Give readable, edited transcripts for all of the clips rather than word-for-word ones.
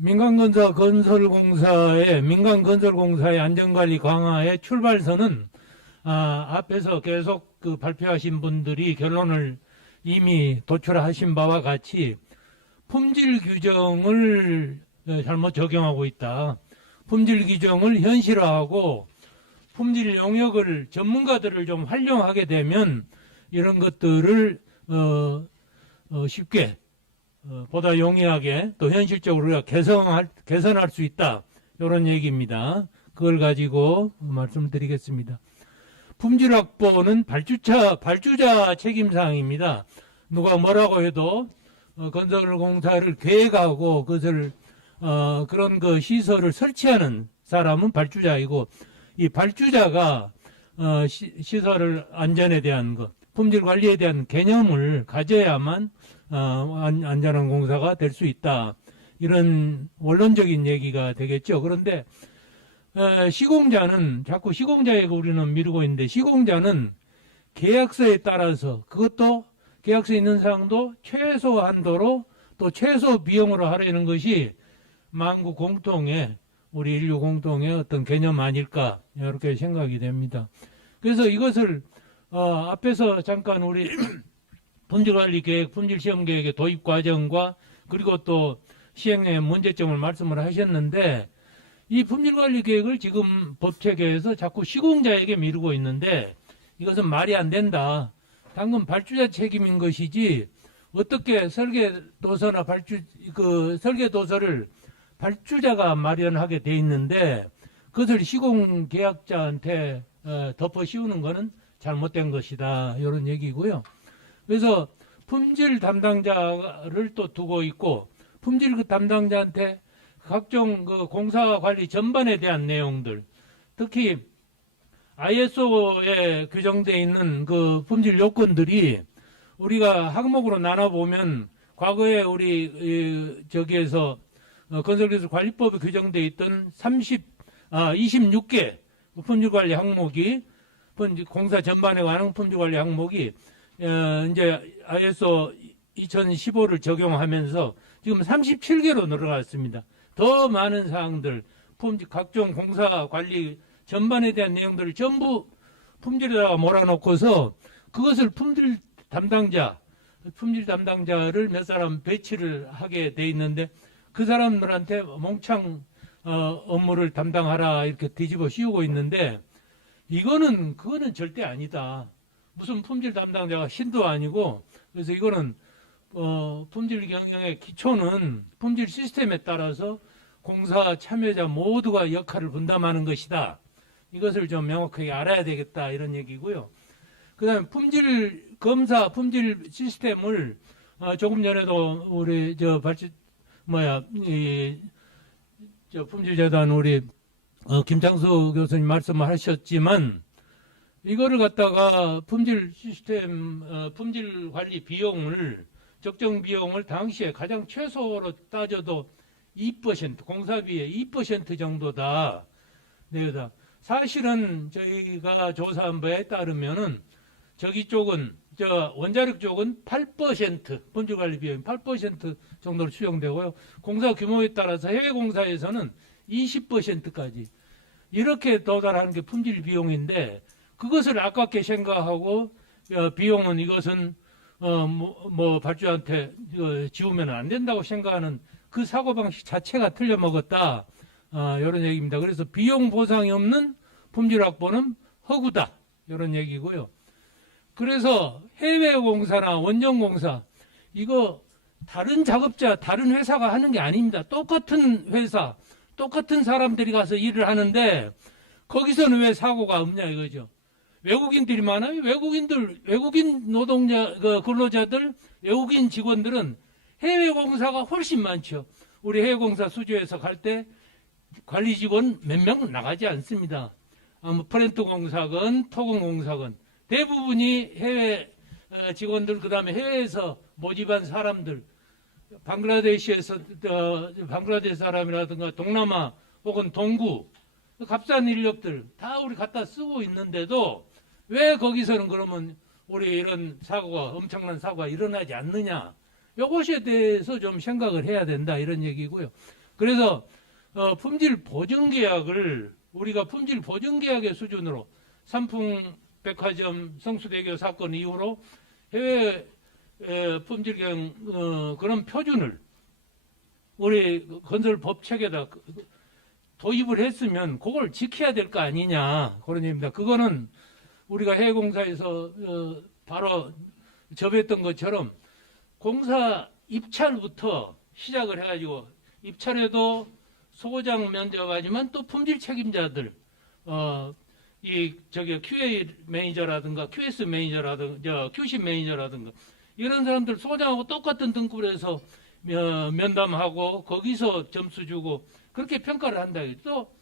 민간건설공사의 안전관리 강화의 출발선은 앞에서 계속 그 발표하신 분들이 결론을 이미 도출하신 바와 같이 품질 규정을 잘못 적용하고 있다. 품질 규정을 현실화하고 품질 영역을 전문가들을 좀 활용하게 되면 이런 것들을 쉽게 보다 용이하게 또 현실적으로 우리가 개선할 수 있다. 이런 얘기입니다. 그걸 가지고 말씀을 드리겠습니다. 품질 확보는 발주자 책임사항입니다. 누가 뭐라고 해도 건설공사를 계획하고 그것을 그런 그 시설을 설치하는 사람은 발주자이고 이 발주자가 시설을 안전에 대한 것, 품질 관리에 대한 개념을 가져야만 안전한 공사가 될 수 있다. 이런 원론적인 얘기가 되겠죠. 그런데 시공자는 자꾸 시공자에게 우리는 미루고 있는데 시공자는 계약서에 따라서 그것도 계약서에 있는 사항도 최소 한도로 또 최소 비용으로 하려는 것이 만국 공통의 우리 인류 공통의 어떤 개념 아닐까 이렇게 생각이 됩니다. 그래서 이것을 앞에서 잠깐 우리 품질관리계획, 품질시험계획의 도입 과정과 그리고 또 시행의 문제점을 말씀을 하셨는데 이 품질관리계획을 지금 법체계에서 자꾸 시공자에게 미루고 있는데 이것은 말이 안 된다. 당근 발주자 책임인 것이지 어떻게 설계도서나 설계도서를 발주자가 마련하게 돼 있는데 그것을 시공계약자한테 덮어 씌우는 것은 잘못된 것이다. 이런 얘기고요. 그래서 품질 담당자를 또 두고 있고 품질 그 담당자한테 각종 그 공사 관리 전반에 대한 내용들, 특히 ISO에 규정되어 있는 그 품질 요건들이 우리가 항목으로 나눠보면 과거에 우리 저기에서 건설기술관리법에 규정되어 있던 26개 품질관리 항목이 공사 전반에 관한 품질관리 항목이 이제 ISO 2015를 적용하면서 지금 37개로 늘어났습니다. 더 많은 사항들, 각종 공사 관리 전반에 대한 내용들을 전부 품질에다가 몰아놓고서 그것을 품질 담당자를 몇 사람 배치를 하게 돼 있는데 그 사람들한테 몽창 업무를 담당하라 이렇게 뒤집어 씌우고 있는데 그거는 절대 아니다. 무슨 품질 담당자가 신도 아니고 그래서 이거는 품질 경영의 기초는 품질 시스템에 따라서 공사 참여자 모두가 역할을 분담하는 것이다. 이것을 좀 명확하게 알아야 되겠다 이런 얘기고요. 그다음에 품질 검사, 품질 시스템을 조금 전에도 우리 품질재단 우리 김창수 교수님 말씀하셨지만 이거를 갖다가 품질 시스템, 품질 관리 비용을 적정 비용을 당시에 가장 최소로 따져도 2% 공사비의 2% 정도다. 내가 사실은 저희가 조사한 바에 따르면은 원자력 쪽은 8% 품질관리 비용이 8% 정도로 추정되고요. 공사 규모에 따라서 해외 공사에서는 20%까지 이렇게 도달하는 게 품질 비용인데 그것을 아깝게 생각하고 비용은 이것은 발주한테 지우면 안 된다고 생각하는 그 사고방식 자체가 틀려먹었다. 이런 얘기입니다. 그래서 비용 보상이 없는 품질 확보는 허구다. 이런 얘기고요. 그래서 해외 공사나 원전 공사 이거 다른 작업자, 다른 회사가 하는 게 아닙니다. 똑같은 회사, 똑같은 사람들이 가서 일을 하는데 거기서는 왜 사고가 없냐 이거죠. 외국인들이 많아요. 외국인 노동자, 근로자들, 외국인 직원들은 해외 공사가 훨씬 많죠. 우리 해외 공사 수주에서 갈 때 관리 직원 몇 명 나가지 않습니다. 프렌트 공사건, 토건 공사건 대부분이 해외 직원들, 그다음에 해외에서 모집한 사람들, 방글라데시에서 방글라데시 사람이라든가 동남아 혹은 동구 값싼 인력들 다 우리 갖다 쓰고 있는데도 왜 거기서는 그러면 우리 이런 사고가 엄청난 사고가 일어나지 않느냐? 이것에 대해서 좀 생각을 해야 된다 이런 얘기고요. 그래서 품질 보증 계약을 우리가 품질 보증 계약의 수준으로 삼풍 백화점 성수대교 사건 이후로 해외 품질 계약 그런 표준을 우리 건설 법책에다 도입을 했으면 그걸 지켜야 될 거 아니냐 그런 얘기입니다. 그거는 우리가 해외공사에서 바로 접했던 것처럼 공사 입찰부터 시작을 해가지고 입찰에도 소고장 면접하지만 또 품질 책임자들 QA 매니저라든가 QS 매니저라든가 QC 매니저라든가 이런 사람들 소고장하고 똑같은 등급으로 해서 면담하고 거기서 점수 주고 그렇게 평가를 한다. 또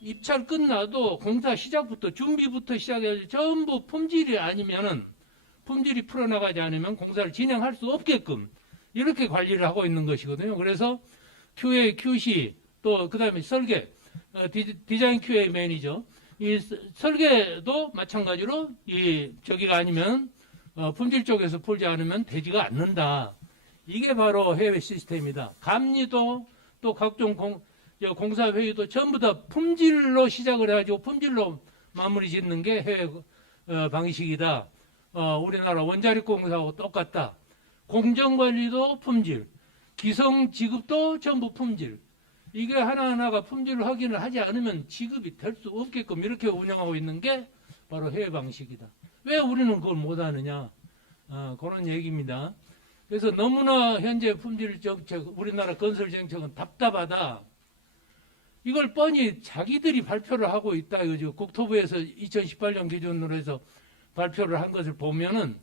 입찰 끝나도 공사 시작부터 준비부터 시작해서 전부 품질이 아니면은 품질이 풀어나가지 않으면 공사를 진행할 수 없게끔 이렇게 관리를 하고 있는 것이거든요. 그래서 QA, QC 또 그다음에 설계, 디자인 QA 매니저 이 설계도 마찬가지로 저기가 아니면 품질 쪽에서 풀지 않으면 되지가 않는다. 이게 바로 해외 시스템이다. 감리도 또 각종 공사 회의도 전부 다 품질로 시작을 해가지고 품질로 마무리 짓는 게 해외 방식이다. 우리나라 원자력 공사하고 똑같다. 공정관리도 품질, 기성 지급도 전부 품질. 이게 하나하나가 품질 확인을 하지 않으면 지급이 될 수 없게끔 이렇게 운영하고 있는 게 바로 해외 방식이다. 왜 우리는 그걸 못하느냐? 그런 얘기입니다. 그래서 너무나 현재 품질 정책, 우리나라 건설 정책은 답답하다. 이걸 뻔히 자기들이 발표를 하고 있다 이거죠. 국토부에서 2018년 기준으로 해서 발표를 한 것을 보면은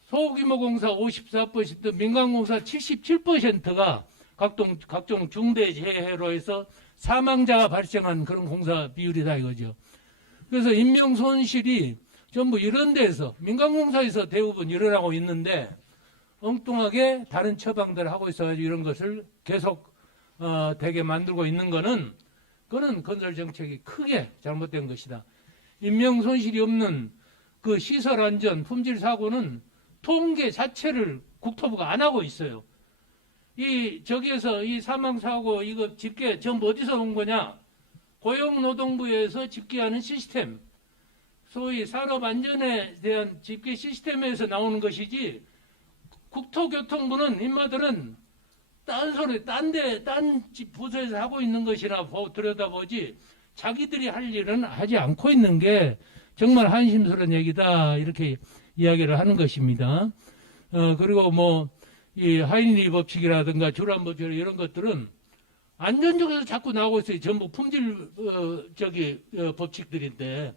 소규모 공사 54%, 민간공사 77%가 각종 중대재해로 해서 사망자가 발생한 그런 공사 비율이다 이거죠. 그래서 인명손실이 전부 이런 데서 민간공사에서 대부분 일어나고 있는데 엉뚱하게 다른 처방들 하고 있어가지고 이런 것을 계속 되게 만들고 있는 그거는 건설 정책이 크게 잘못된 것이다. 인명손실이 없는 그 시설 안전, 품질 사고는 통계 자체를 국토부가 안 하고 있어요. 저기에서 이 사망 사고 이거 집계 전부 어디서 온 거냐? 고용노동부에서 집계하는 시스템, 소위 산업안전에 대한 집계 시스템에서 나오는 것이지 국토교통부는 인마들은 딴 소리, 딴 부서에서 하고 있는 것이나 들여다보지 자기들이 할 일은 하지 않고 있는 게 정말 한심스러운 얘기다. 이렇게 이야기를 하는 것입니다. 그리고 이 하인리 법칙이라든가 주란 법칙 이런 것들은 안전적에서 자꾸 나오고 있어요. 전부 품질, 법칙들인데.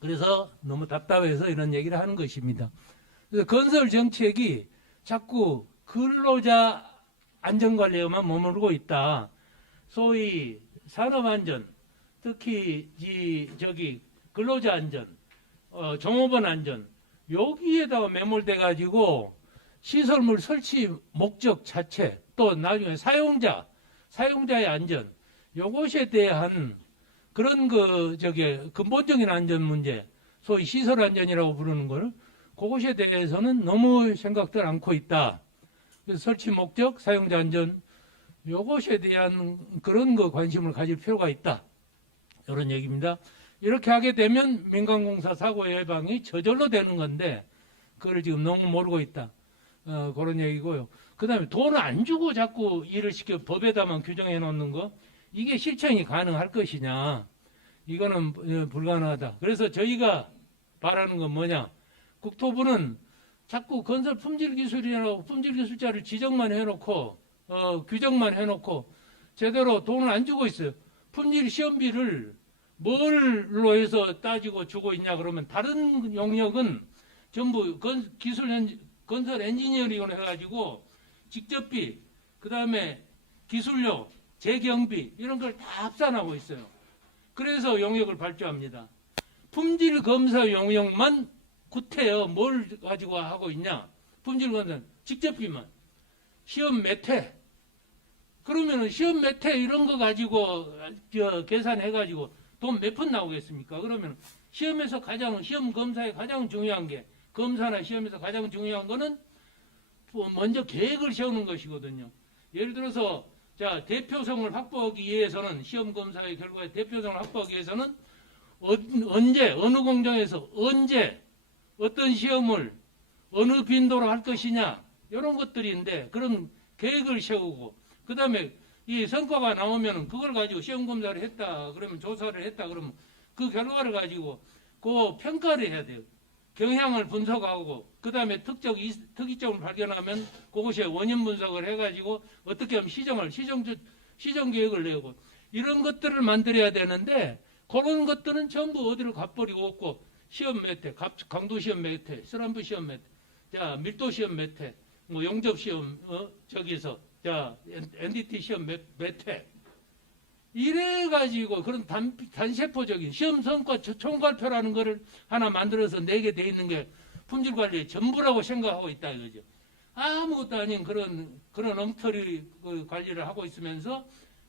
그래서 너무 답답해서 이런 얘기를 하는 것입니다. 그래서 건설 정책이 자꾸 근로자 안전관리에만 머무르고 있다. 소위 산업안전, 특히 근로자 안전, 종업원 안전, 여기에다가 매몰돼 가지고 시설물 설치 목적 자체, 또 나중에 사용자의 안전, 요것에 대한 그런 근본적인 안전 문제, 소위 시설 안전이라고 부르는 걸, 그것에 대해서는 너무 생각들 않고 있다. 그래서 설치 목적, 사용자 안전, 요것에 대한 그런 관심을 가질 필요가 있다. 이런 얘기입니다. 이렇게 하게 되면 민간공사 사고 예방이 저절로 되는 건데, 그걸 지금 너무 모르고 있다. 그런 얘기고요. 그 다음에 돈을 안 주고 자꾸 일을 시켜 법에다만 규정해 놓는 거, 이게 실천이 가능할 것이냐. 이거는 불가능하다. 그래서 저희가 바라는 건 뭐냐. 국토부는 자꾸 건설 품질기술이라고 품질기술자를 지정만 해놓고, 규정만 해놓고, 제대로 돈을 안 주고 있어요. 품질 시험비를 뭘로 해서 따지고 주고 있냐 그러면 다른 영역은 전부 건설 엔지니어링으로 해가지고 직접비, 그 다음에 기술료, 재경비 이런 걸 다 합산하고 있어요. 그래서 용역을 발주합니다. 품질 검사 용역만 구태여 뭘 가지고 하고 있냐? 품질 검사 직접비만 시험 몇 회. 그러면은 시험 몇 회 이런 거 가지고 계산해가지고 돈 몇 푼 나오겠습니까? 그러면 시험 검사에 가장 중요한 게 검사나 시험에서 가장 중요한 거는 먼저 계획을 세우는 것이거든요. 예를 들어서 자, 대표성을 확보하기 위해서는, 시험 검사의 결과에 대표성을 확보하기 위해서는 언제, 어느 공정에서 언제, 어떤 시험을 어느 빈도로 할 것이냐, 이런 것들인데, 그런 계획을 세우고, 그 다음에 이 성과가 나오면 그걸 가지고 시험 검사를 했다, 그러면 조사를 했다, 그러면 그 결과를 가지고 그 평가를 해야 돼요. 경향을 분석하고, 그 다음에 특이점을 발견하면 그것의 원인 분석을 해가지고 어떻게 하면 시정 계획을 내고, 이런 것들을 만들어야 되는데, 그런 것들은 전부 어디로 가버리고 없고, 시험 몇 회, 강도 시험 몇 회, 스람프 시험 몇 회, 자, 밀도 시험 몇 회, 뭐 용접 시험, 저기서, 자, NDT 시험 몇 회. 이래가지고 그런 단세포적인 시험 성과 총괄표라는 거를 하나 만들어서 내게 돼 있는 게 품질 관리의 전부라고 생각하고 있다 이거죠. 아무것도 아닌 그런 엉터리 관리를 하고 있으면서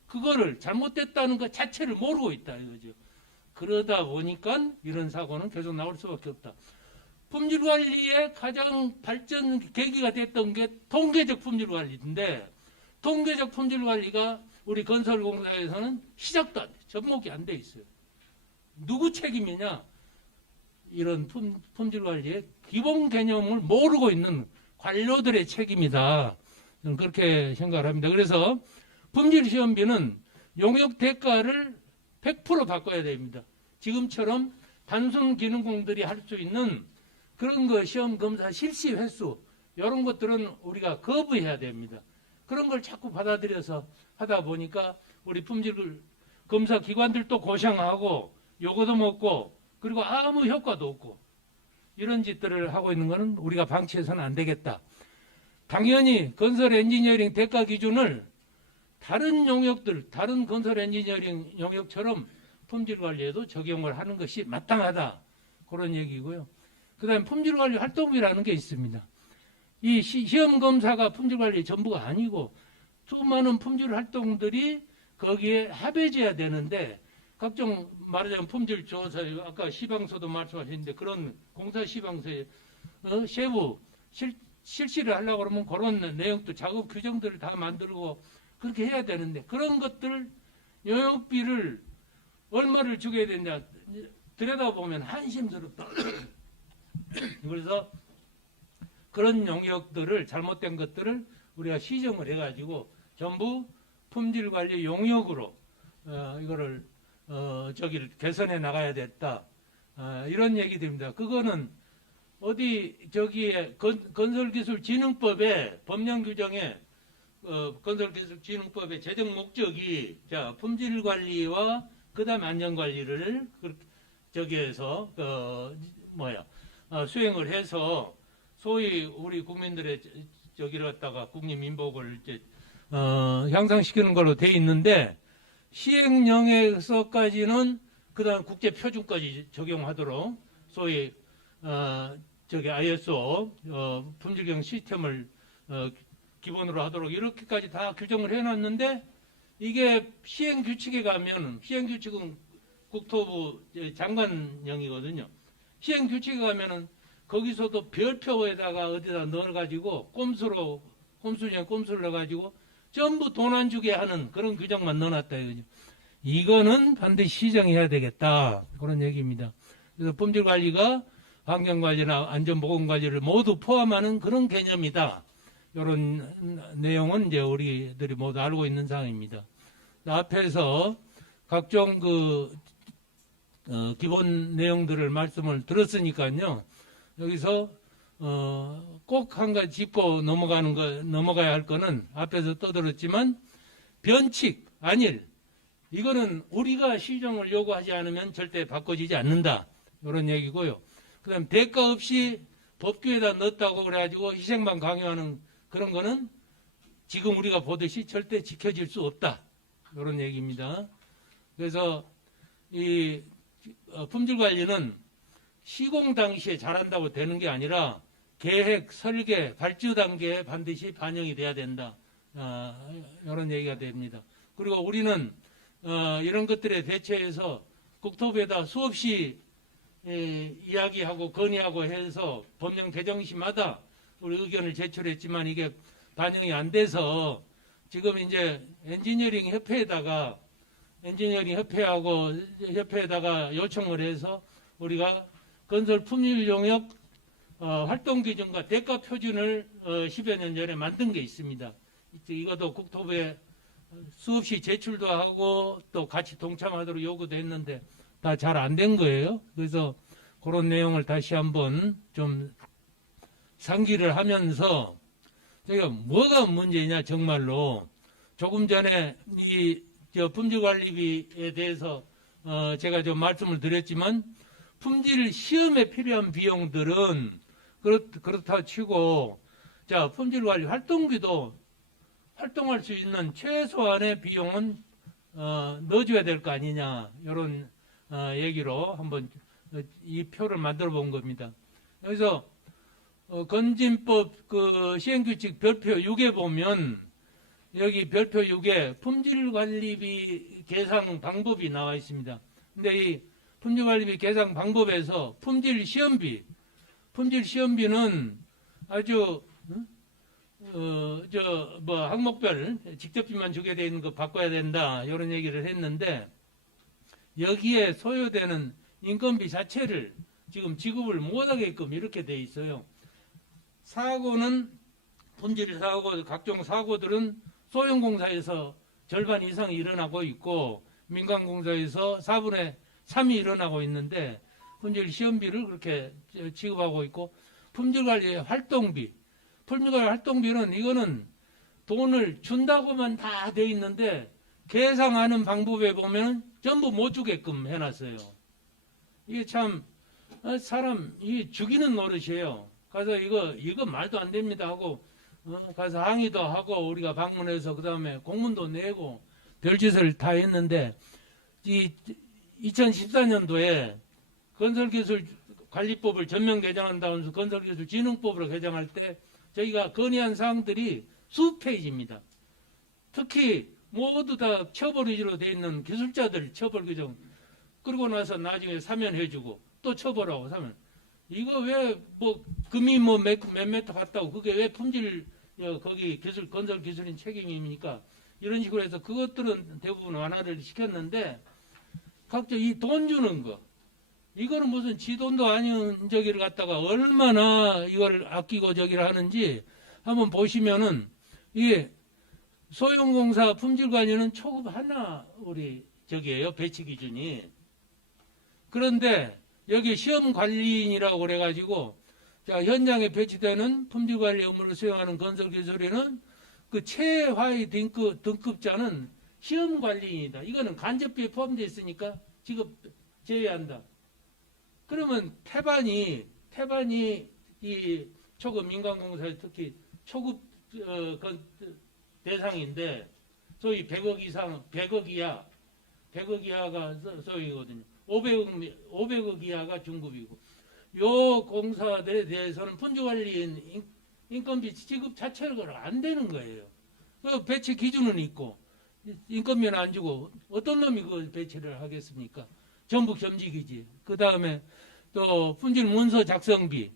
그거를 잘못됐다는 것 자체를 모르고 있다 이거죠. 그러다 보니까 이런 사고는 계속 나올 수밖에 없다. 품질 관리의 가장 발전 계기가 됐던 게 통계적 품질 관리인데, 통계적 품질 관리가 우리 건설공사에서는 시작도 안 돼. 접목이 안 돼 있어요. 누구 책임이냐? 이런 품질 관리의 기본 개념을 모르고 있는 관료들의 책임이다. 저는 그렇게 생각을 합니다. 그래서 품질 시험비는 용역 대가를 100% 바꿔야 됩니다. 지금처럼 단순 기능공들이 할 수 있는 그런 거 시험 검사 실시 횟수, 이런 것들은 우리가 거부해야 됩니다. 그런 걸 자꾸 받아들여서 하다 보니까 우리 품질 검사 기관들도 고생하고 요거도 먹고, 그리고 아무 효과도 없고, 이런 짓들을 하고 있는 것은 우리가 방치해서는 안 되겠다. 당연히 건설 엔지니어링 대가 기준을 다른 용역들, 다른 건설 엔지니어링 용역처럼 품질 관리에도 적용을 하는 것이 마땅하다, 그런 얘기고요. 그 다음에 품질 관리 활동비라는 게 있습니다. 이 시험 검사가 품질 관리의 전부가 아니고 수많은 품질 활동들이 거기에 합해져야 되는데, 각종 말하자면 품질 조사, 아까 시방서도 말씀하셨는데 그런 공사 시방서에 세부 실시를 하려고 그러면 그런 내용도 작업 규정들을 다 만들고 그렇게 해야 되는데, 그런 것들 용역비를 얼마를 주게 되냐 들여다보면 한심스럽다. 그래서 그런 용역들을, 잘못된 것들을 우리가 시정을 해가지고 전부 품질관리 용역으로 이거를 저기를 개선해 나가야 됐다, 이런 얘기들입니다. 그거는 어디 저기에 건설기술진흥법의 법령 규정에 건설기술진흥법의 제정 목적이, 자, 품질관리와 그다음에 안전관리를 저기에서 수행을 해서 소위 우리 국민들의 저기를 갖다가 국민민복을 이제 향상시키는 걸로 돼 있는데, 시행령에서까지는 그다음 국제 표준까지 적용하도록 소위 저기 ISO 품질경 시스템을 기본으로 하도록 이렇게까지 다 규정을 해놨는데, 이게 시행 규칙에 가면, 시행 규칙은 국토부 장관령이거든요. 시행 규칙에 가면은 거기서도 별표에다가 어디다 넣어가지고 꼼수를 넣어가지고 전부 돈 안 주게 하는 그런 규정만 넣어놨다 이거죠. 이거는 반드시 시정해야 되겠다, 그런 얘기입니다. 그래서 품질 관리가 환경 관리나 안전 보건 관리를 모두 포함하는 그런 개념이다. 이런 내용은 이제 우리들이 모두 알고 있는 사항입니다. 앞에서 각종 기본 내용들을 말씀을 들었으니까요. 여기서 꼭 한 가지 짚고 넘어가야 할 거는 앞에서 떠들었지만, 변칙, 안일, 이거는 우리가 시정을 요구하지 않으면 절대 바꿔지지 않는다, 이런 얘기고요. 그 다음에 대가 없이 법규에다 넣었다고 그래가지고 희생만 강요하는 그런 거는 지금 우리가 보듯이 절대 지켜질 수 없다, 이런 얘기입니다. 그래서 이 품질 관리는 시공 당시에 잘한다고 되는 게 아니라 계획, 설계, 발주 단계에 반드시 반영이 돼야 된다, 이런 얘기가 됩니다. 그리고 우리는 이런 것들에 대처해서 국토부에다 수없이 이야기하고 건의하고 해서 법령 개정 시마다 우리 의견을 제출했지만 이게 반영이 안 돼서 지금 이제 엔지니어링 협회에다가 요청을 해서 우리가 건설 품질 용역 활동 기준과 대가 표준을 10여 년 전에 만든 게 있습니다. 이것도 국토부에 수없이 제출도 하고 또 같이 동참하도록 요구도 했는데 다 잘 안 된 거예요. 그래서 그런 내용을 다시 한번 좀 상기를 하면서 저희가 뭐가 문제냐 정말로 조금 전에 이 품질관리비에 대해서 제가 좀 말씀을 드렸지만 품질 시험에 필요한 비용들은 그렇다 치고 자 품질관리 활동비도 활동할 수 있는 최소한의 비용은 넣어줘야 될 거 아니냐 이런 얘기로 한번 이 표를 만들어 본 겁니다. 그래서 건진법 그 시행규칙 별표 6에 보면 여기 별표 6에 품질관리비 계산 방법이 나와 있습니다. 근데 이 품질관리비 계산 방법에서 품질시험비는 아주 항목별 직접비만 주게 돼 있는 거 바꿔야 된다 이런 얘기를 했는데 여기에 소요되는 인건비 자체를 지금 지급을 못하게끔 이렇게 돼 있어요. 사고는 품질 사고 각종 사고들은 소형공사에서 절반 이상이 일어나고 있고 민간공사에서 4분의 3이 일어나고 있는데 품질 시험비를 그렇게 지급하고 있고 품질관리 활동비는 이거는 돈을 준다고만 다 돼 있는데 계상하는 방법에 보면 전부 못 주게끔 해놨어요. 이게 참 사람 이 죽이는 노릇이에요. 가서 이거 말도 안 됩니다 하고 가서 항의도 하고 우리가 방문해서 그 다음에 공문도 내고 별짓을 다 했는데 이 2014년도에 건설기술관리법을 전면 개정한다면서 건설기술진흥법으로 개정할 때 저희가 건의한 사항들이 수페이지입니다. 특히 모두 다 처벌 위주로 돼 있는 기술자들 처벌 규정 그러고 나서 나중에 사면해주고 또 처벌하고 사면 이거 왜 금이 몇 메터 갔다고 그게 왜 품질 거기 건설 기술인 책임입니까? 이런 식으로 해서 그것들은 대부분 완화를 시켰는데 각자 이 돈 주는 거 이거는 무슨 지 돈도 아닌 저기를 갖다가 얼마나 이걸 아끼고 저기를 하는지 한번 보시면은 이 소형공사 품질관리는 초급 하나 우리 저기예요 배치 기준이. 그런데 여기 시험관리인이라고 그래가지고 자 현장에 배치되는 품질관리 업무를 수행하는 건설기술인은 그 최하위 등급자는 시험관리인이다. 이거는 간접비에 포함되어 있으니까 지급 제외한다. 그러면 태반이 이 초급 민간공사에 특히 초급 대상인데 소위 100억 이상 100억 이하가 소형이거든요. 500억 이하가 중급이고 요 공사들에 대해서는 품질관리인 인건비 지급 자체가 안 되는 거예요. 그 배치 기준은 있고 인건비는 안 주고 어떤 놈이 그 배치를 하겠습니까? 전부 겸직이지. 그 다음에 또 품질 문서 작성비에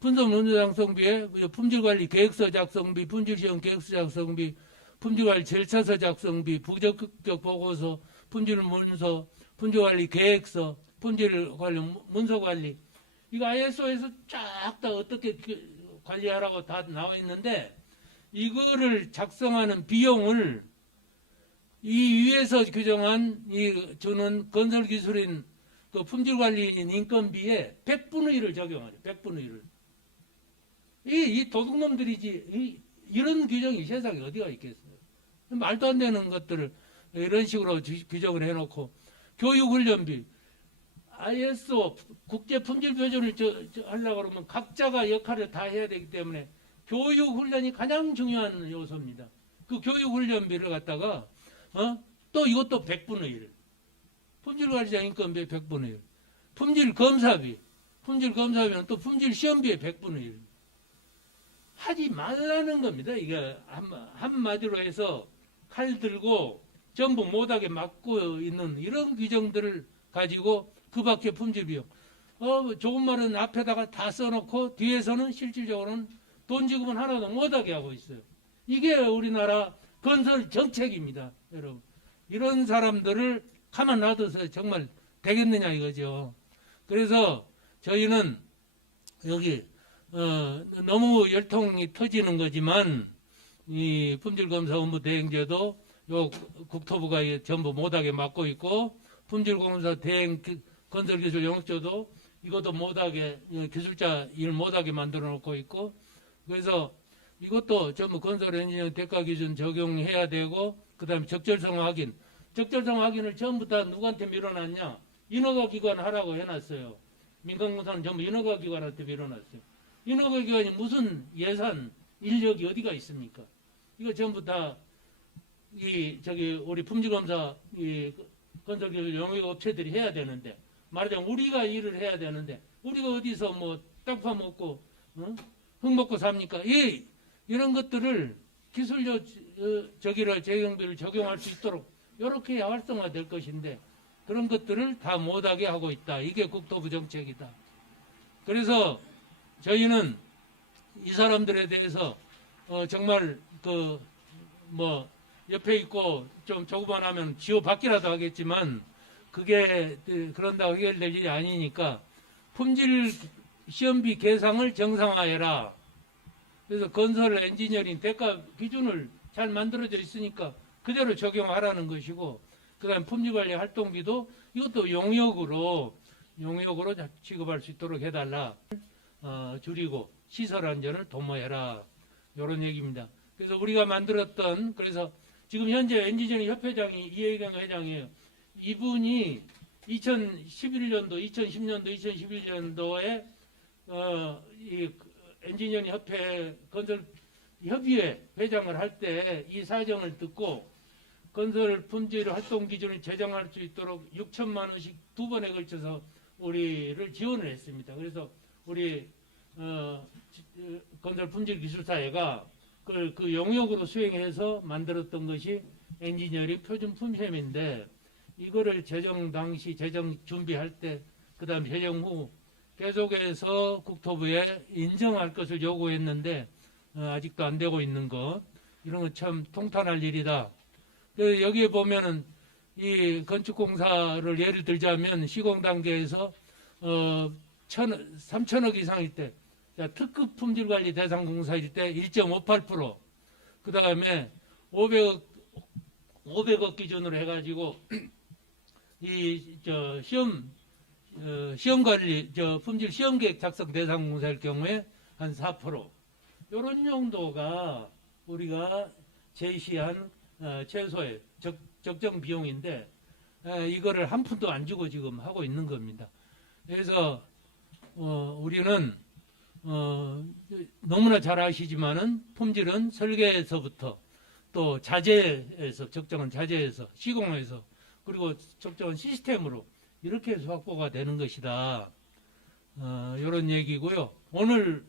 품질관리 계획서 작성비, 품질시험 계획서 작성비, 품질관리 절차서 작성비, 부적격 보고서, 품질문서, 품질관리 계획서, 품질관리 문서관리 이거 ISO에서 쫙 다 어떻게 관리하라고 다 나와 있는데 이거를 작성하는 비용을 이 위에서 규정한 주는 건설기술인 그 품질관리인 인건비에 100분의 1을 적용하래. 100분의 1을. 이 도둑놈들이지 이런 규정이 세상에 어디가 있겠어요. 말도 안 되는 것들을 이런 식으로 규정을 해놓고 교육훈련비 ISO 국제품질표준을 하려고 그러면 각자가 역할을 다 해야 되기 때문에 교육훈련이 가장 중요한 요소입니다. 그 교육훈련비를 갖다가 또 이것도 100분의 1 품질관리자 인건비의 100분의 1 품질검사비는 또 품질시험비의 100분의 1 하지 말라는 겁니다. 이게 한마디로 해서 칼 들고 전부 못하게 막고 있는 이런 규정들을 가지고 그 밖에 품질비용 좋은 말은 앞에다가 다 써놓고 뒤에서는 실질적으로는 돈 지급은 하나도 못하게 하고 있어요. 이게 우리나라 건설 정책입니다, 여러분. 이런 사람들을 가만 놔둬서 정말 되겠느냐 이거죠. 그래서 저희는 여기 너무 열통이 터지는 거지만 이 품질검사 대행제도 요 국토부가 전부 못하게 맡고 있고, 품질검사 대행 건설기술 영역제도 이것도 못하게, 기술자 일 못하게 만들어 놓고 있고, 그래서 이것도 전부 건설 엔지니어 대가 기준 적용해야 되고, 그 다음에 적절성 확인. 적절성 확인을 전부 다 누구한테 밀어놨냐? 인허가 기관 하라고 해놨어요. 민간공사는 전부 인허가 기관한테 밀어놨어요. 인허가 기관이 무슨 예산, 인력이 어디가 있습니까? 이거 전부 다 우리 품질검사 건설기술 영역 업체들이 해야 되는데, 말하자면 우리가 일을 해야 되는데, 우리가 어디서 뭐 땅 파먹고 흙 먹고 삽니까? 이런 것들을 기술료 재경비를 적용할 수 있도록 이렇게 활성화될 것인데, 그런 것들을 다 못하게 하고 있다. 이게 국토부 정책이다. 그래서 저희는 이 사람들에 대해서 정말 옆에 있고 좀 조금만 하면 지워받기라도 하겠지만, 그게 그런다고 해결될 일이 아니니까 품질 시험비 계상을 정상화해라. 그래서 건설 엔지니어링 대가 기준을 잘 만들어져 있으니까 그대로 적용하라는 것이고, 그다음에 품질관리 활동비도 이것도 용역으로 취급할 수 있도록 해달라. 줄이고 시설 안전을 도모해라. 이런 얘기입니다. 그래서 우리가 만들었던, 그래서 지금 현재 엔지니어링 협회장이 이혜경 회장이에요. 이분이 2011년도, 2010년도, 2011년도에 이 엔지니어링 협회 건설 협의회 회장을 할 때 이 사정을 듣고 건설 품질 활동 기준을 제정할 수 있도록 6천만 원씩 2번에 걸쳐서 우리를 지원을 했습니다. 그래서 우리 건설 품질 기술사회가 그걸 그 용역으로 수행해서 만들었던 것이 엔지니어링 표준품 시험인데, 이거를 제정 당시 제정 준비할 때, 그다음에 제정 후 계속해서 국토부에 인정할 것을 요구했는데 아직도 안 되고 있는 것, 이런 건 참 통탄할 일이다. 그래서 여기에 보면은 이 건축공사를 예를 들자면 시공 단계에서 3천억 이상일 때, 특급 품질관리 대상 공사일 때 1.58%, 그 다음에 500억 기준으로 해가지고 시험관리, 품질 시험계획 작성 대상 공사일 경우에 한 4%. 이런 정도가 우리가 제시한 최소의 적정 비용인데, 이거를 한 푼도 안 주고 지금 하고 있는 겁니다. 그래서 우리는 너무나 잘 아시지만은 품질은 설계에서부터 또 자재에서, 적정한 자재에서, 시공에서, 그리고 적정한 시스템으로 이렇게 해서 확보가 되는 것이다. 이런 얘기고요. 오늘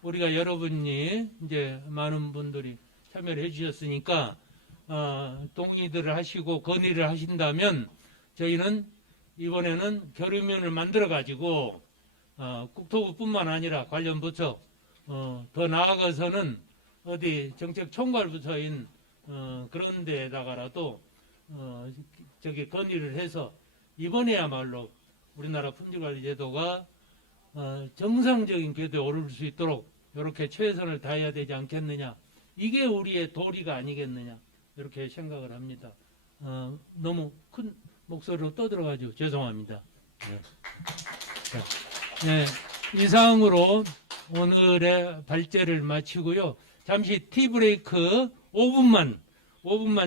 우리가 여러분이 이제 많은 분들이 참여를 해주셨으니까 동의들을 하시고 건의를 하신다면 저희는 이번에는 결의문을 만들어 가지고 국토부뿐만 아니라 관련 부처, 더 나아가서는 어디 정책총괄부처인 그런 데에다가라도 건의를 해서 이번에야말로 우리나라 품질관리제도가 정상적인 궤도에 오를 수 있도록 이렇게 최선을 다해야 되지 않겠느냐. 이게 우리의 도리가 아니겠느냐, 이렇게 생각을 합니다. 너무 큰 목소리로 떠들어가지고 죄송합니다. 네, 이상으로 오늘의 발제를 마치고요. 잠시 티브레이크 5분만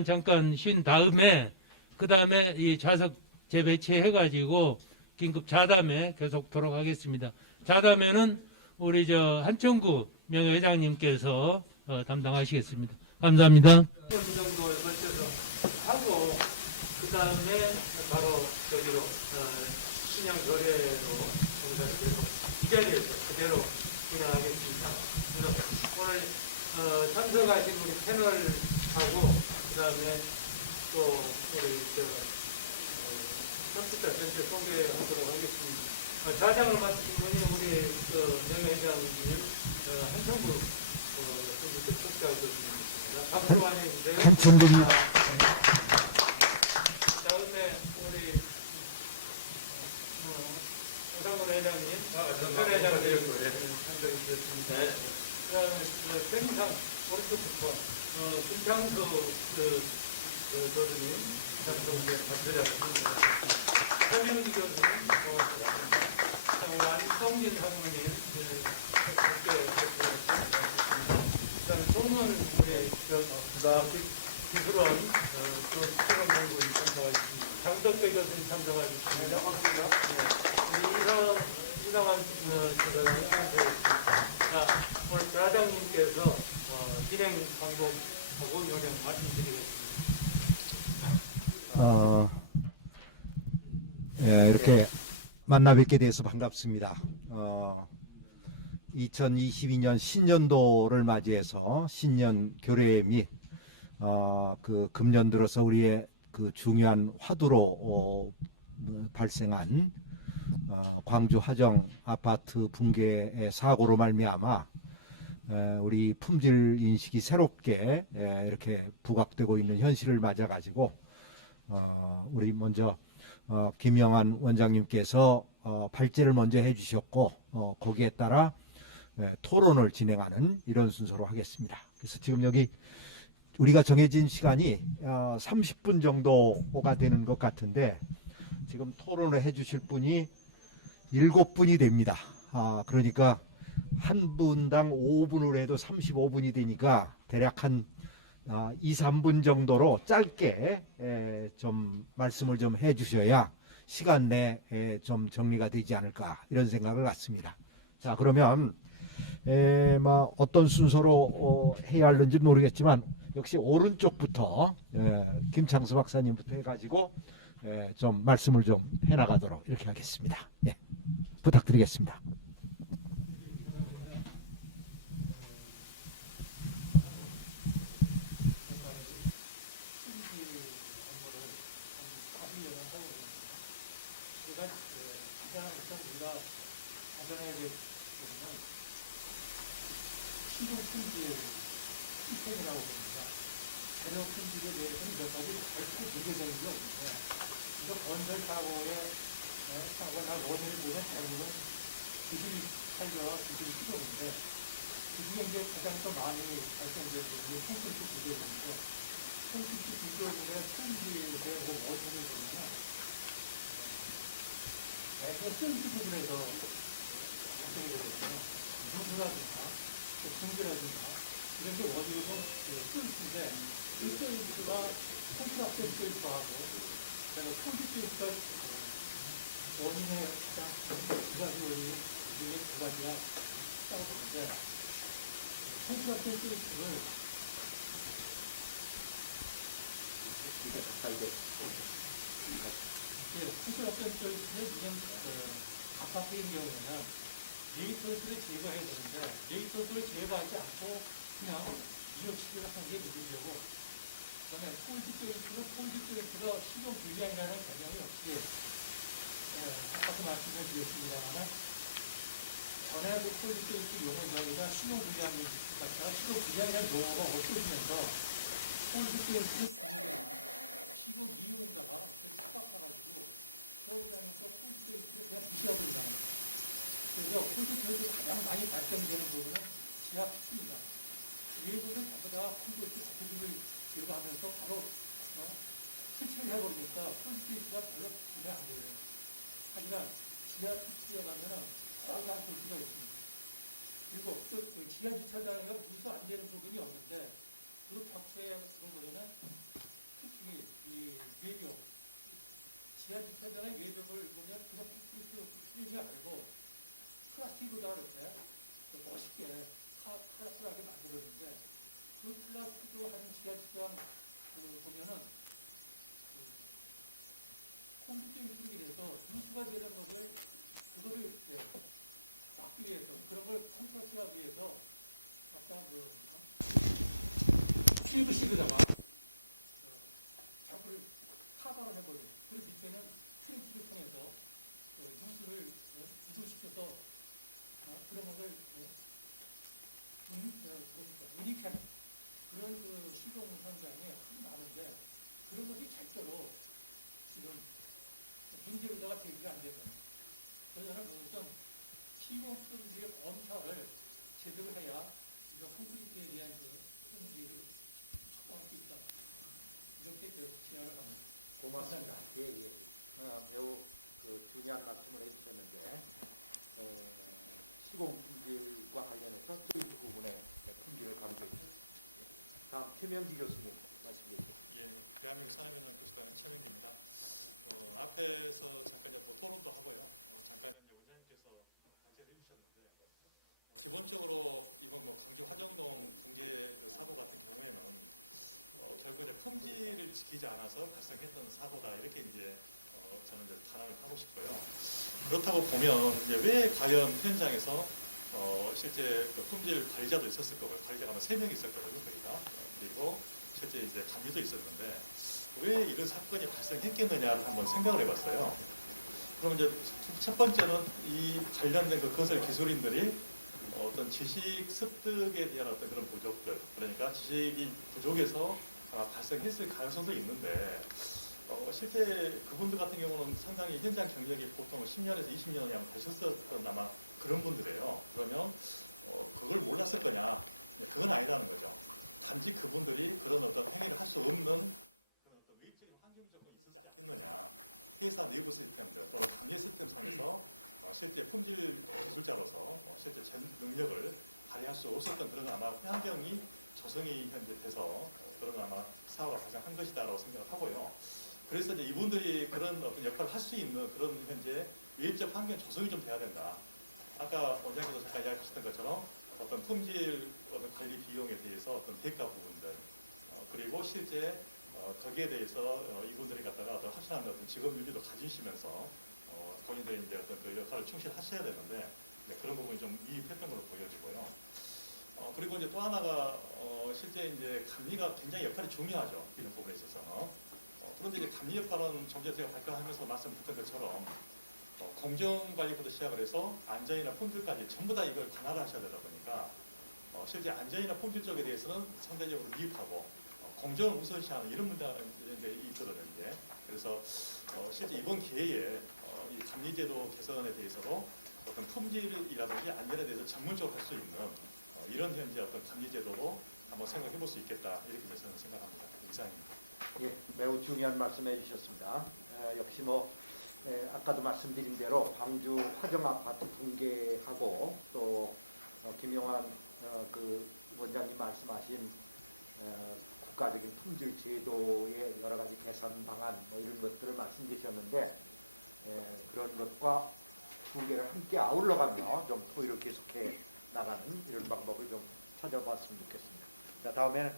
잠깐 쉰 다음에, 그 다음에 이 좌석 재배치해가지고 긴급 자담회 계속토록 하겠습니다. 자담회는 우리 한청구 명예회장님께서 담당하시겠습니다. 감사합니다. 정도에 걸쳐서 하고, 그 다음에 바로 저기로 신양 교례로 공사를 계속 이 자리에서 그대로 진행하겠습니다. 그래서 오늘 참석하신 우리 패널하고, 그 다음에 또 우리 참석자 전체 소개하도록 하겠습니다. 자장을 맡으신 분이 우리 명예회장님, 한청구 촉자분이십니다. 박수 많이 해주세요. 한천국입니다. 다음에 우리 조상근 회장님, 현 회장님 한번 드렸습니다. 그다음에 생상 오른쪽부터 김창수 교수님, 김창수 이제 받으셨습니다. 서명기 교수님, 고맙습니다. 안성진 상무님, 함께 받으셨습니다. 그다음에 송문 우리 기술원 또 수학연구원 참석하 있습니다. 장덕배 교수님 참석하 있습니다. 우리 이상한 제가 참석했습니다. 자, 오늘 부사장님께서 진행 방법하고 요령 말씀드리겠습니다. 이렇게 만나 뵙게 돼서 반갑습니다. 2022년 신년도를 맞이해서 신년 교례 및 그 금년 들어서 우리의 그 중요한 화두로 발생한 광주 하정 아파트 붕괴의 사고로 말미암아 우리 품질 인식이 새롭게 이렇게 부각되고 있는 현실을 맞아 가지고 우리 먼저 김영환 원장님께서 발제를 먼저 해주셨고 거기에 따라 토론을 진행하는 이런 순서로 하겠습니다. 그래서 지금 여기 우리가 정해진 시간이 30분 정도가 되는 것 같은데 지금 토론을 해주실 분이 7분이 됩니다. 그러니까 한 분당 5분으로 해도 35분이 되니까 대략 한 2, 3분 정도로 짧게 좀 말씀을 좀 해주셔야 시간 내에 좀 정리가 되지 않을까 이런 생각을 갖습니다. 자, 그러면 뭐 어떤 순서로 해야 하는지 모르겠지만 역시 오른쪽부터 김창수 박사님부터 해가지고 좀 말씀을 좀 해나가도록 이렇게 하겠습니다. 예, 부탁드리겠습니다. 가장 우선 우리가 가정해야 될 부분은 시공 품질 시스템이라고 봅니다. 재료 품질에 대해서는 몇 가지 결코 문제적인 게 없는데 이거 건설 사고가 나 원인을 보면 대부분 기술이 살려 기술이 필요한데 그중에 이제 가장 더 많이 발생되는 부분이 콘크리트 구조물인데 콘크리트 구조물의 품질에 원인을 보면 센스 부분에서 발생이 되거든요. 누수라든가, 붕괴라든가, 이런 게 원인으로 센스인데, 그 센스가 콘트락션 센스하고, 그다음에 콘트락션 원인의 가장 두 가지 원인 중에 두 가지가 있다고 보는데, 콘트락션 센스를 콘트락션 센스는 그냥 아파트인 경우에는 레이턴스를 제거해야 되는데 레이턴스를 제거하지 않고 그냥 이어치기를 하는 게 문제고 그다음에 폴드 조인트가 시공 불량이라는 개념이 없이 아까도 말씀을 드렸습니다만 전에 그 폴드 조인트 용어 저희가 시공 불량이 같아 시공 불량이라는 용어가 없어지면서 폴드 조인트를 중요해요. 시공 이용자가 착각해가지고 서울시장에서 폴드조인트를 그냥 무시해버린다는 거예요. 그래서 폴드조인트가 가장 많이 발생되는 부분은 지하 피트입니다. 외부는 전부 다 콘크리트 자체적을 제거하면서 바로 설치를 해버리니까 폴드조인트가 별로 눈에 안 보여요. 하지만 지하 피트에 가면은 상당한 폴드가 있습니다. 그리고 또 지하 주차장에 누수 안 되는 부분이 없는데 그 벽체에 보면은 특히 이 외벽, 지하 주차장의 외벽을 보면 그냥 콘크리트 아니고 플라스틱으로 이렇게 멋있게 컬러풀하게 만들었는데 그 플라스틱으로 한 지하 주차장 보면은 콘크리트 위에서 누수가 되는 것을 그거를 막기 위해서 그런 걸 컨트롤하기 위해서 약간 PVC에다가 자꾸를 카바를 해버려요. 그 밑에는 트렌치를 통해서 누수를 유도시켜서 그런 것을 유니크한 그런 시공 현장에 아주 많은데 그런 것이 절대로 지금 문제로다가 제기가 안 되는 그래서 저는 그것은 시공 품질의 검사를 제대로 해야 이런 콘크리트에 대한 그 품질을 확보할 수 있다. 이렇게 계속 제안을 합니다. 고맙습니다. 예, 예. 매우 중요한 말씀을 해주셨는데 시공 품질과 관련해서 저 부분에 품질을 강조해 주셨습니다. 다음 최명기 교수님 말씀해 주시죠. 예, 대한민국 산업연구원 교수단의 최명기입니다. 앞에서 잠깐 이제 토론도 하고요. 잠깐 이제 원장님께서 발제를 해주셨는데 기본적으로 이번 강주 화정동 붕괴 사고 같은 경우에는 결국 이제 품질을 지키지 않아서 발생했던 사고다 이렇게 이제 저는 이제 탄압을 하고 싶고요. 그렇다고 보면 이제 왜 과연 현장에서 실제 그 품질 관리자도 있었을 거고요. 관리자가 아마 3명이 있었거든요, 거기가. 그리고 실제 이제 감리도 있었는데 왜 이런 사건이 발생했겠느냐를 한번 생각을 해봤어요. 그럼 이제 첫 번째는 이 관련된 그 건설 기술인들이 어떤 지식 습득에 대한 어떤 그런 부족들, 그러니까 지식이 부족해서 발생했을 가능성도 있는데 실제 그분들 같은 경우는 상당히 현장 경력이 보통 10년에서 20년이 되셨었던 아마 그런 분들이에요. 그러면 그걸 몰랐을 거냐? 그건 아니라는 거죠. 단지 그분들이 그런 어떤 행위를 할 수 없는 그런 어떤 외적인 환경 조건이 있지 않겠느냐. 회사 내부 시스템들 또는 감리 시스템 상에서 실제 품질 기술자로서 실제 제 능력을 발휘할 수 없었던 그런 아마 환경이 조성이 현재 돼서 그런 아마 사고가 발생한 것이다라고 생각을 하고요. 그래서 이제 이분들이 그런 어떤 역할을 할 수 있는 그런 현재 외적 환경 조성이 좀 돼야 된다. 아까 원장님께서 잠깐 이야기하셨던 것처럼 어떤 품질 어떤 관리 비용에 대해서 어떤 대가 부분들 그리고 실제 거기에 대해서 이분들이 갖다가 어떤 확실한 어떤 직업 유지도 가지시면서 본인들의 이제 어떤 그 역할을 충실하셔야 되는데 네, 그런 부분이 좀 미흡했던 걸로 보여지고요. 그리고 이제 또 하나가 실제 이제 감리가 굉장히 역할이 중요하죠. 이런 부분에 있어서. 그런데 이제 감리 역할은 좀 전에 제가 발표하면서 말씀드렸던 것처럼 공정관리부터 시작을 해서 안전이나 품질까지 전부 다 이걸 관할을 하셔야 되다 보니까 실제 안전이나 품질 쪽에 대해서는 상대적으로 미흡하고 공정을 우선시하는 이런 문제가 있거든요. 이제. 그래서 실제 이번 기회에 이 감리제도 개선에 대해서도 어떤 품질이라든지 안전에 대해서 전문적으로 할 수 있는 이런 현재 어떤 감리제도도 한번 생각해 볼 수 있겠다 이렇게 저는 생각합니다. 이상입니다. 예, 매우 중요한 말씀해 주셨습니다. 역시 아까도 말씀드린 대로 광주 화정 아파트 붕괴하고 또 김용환 그 원장님 말씀하신 국가적인 품질 제도의 여러 가지 개선 방안 이런 것들을 말씀주셨는데 그런 것과 붕괴를 함께 아울러가며 좀 토의를 계속해 나가는 이런 방법을 좀 찾아봤으면 좋겠습니다. 자, 다음에는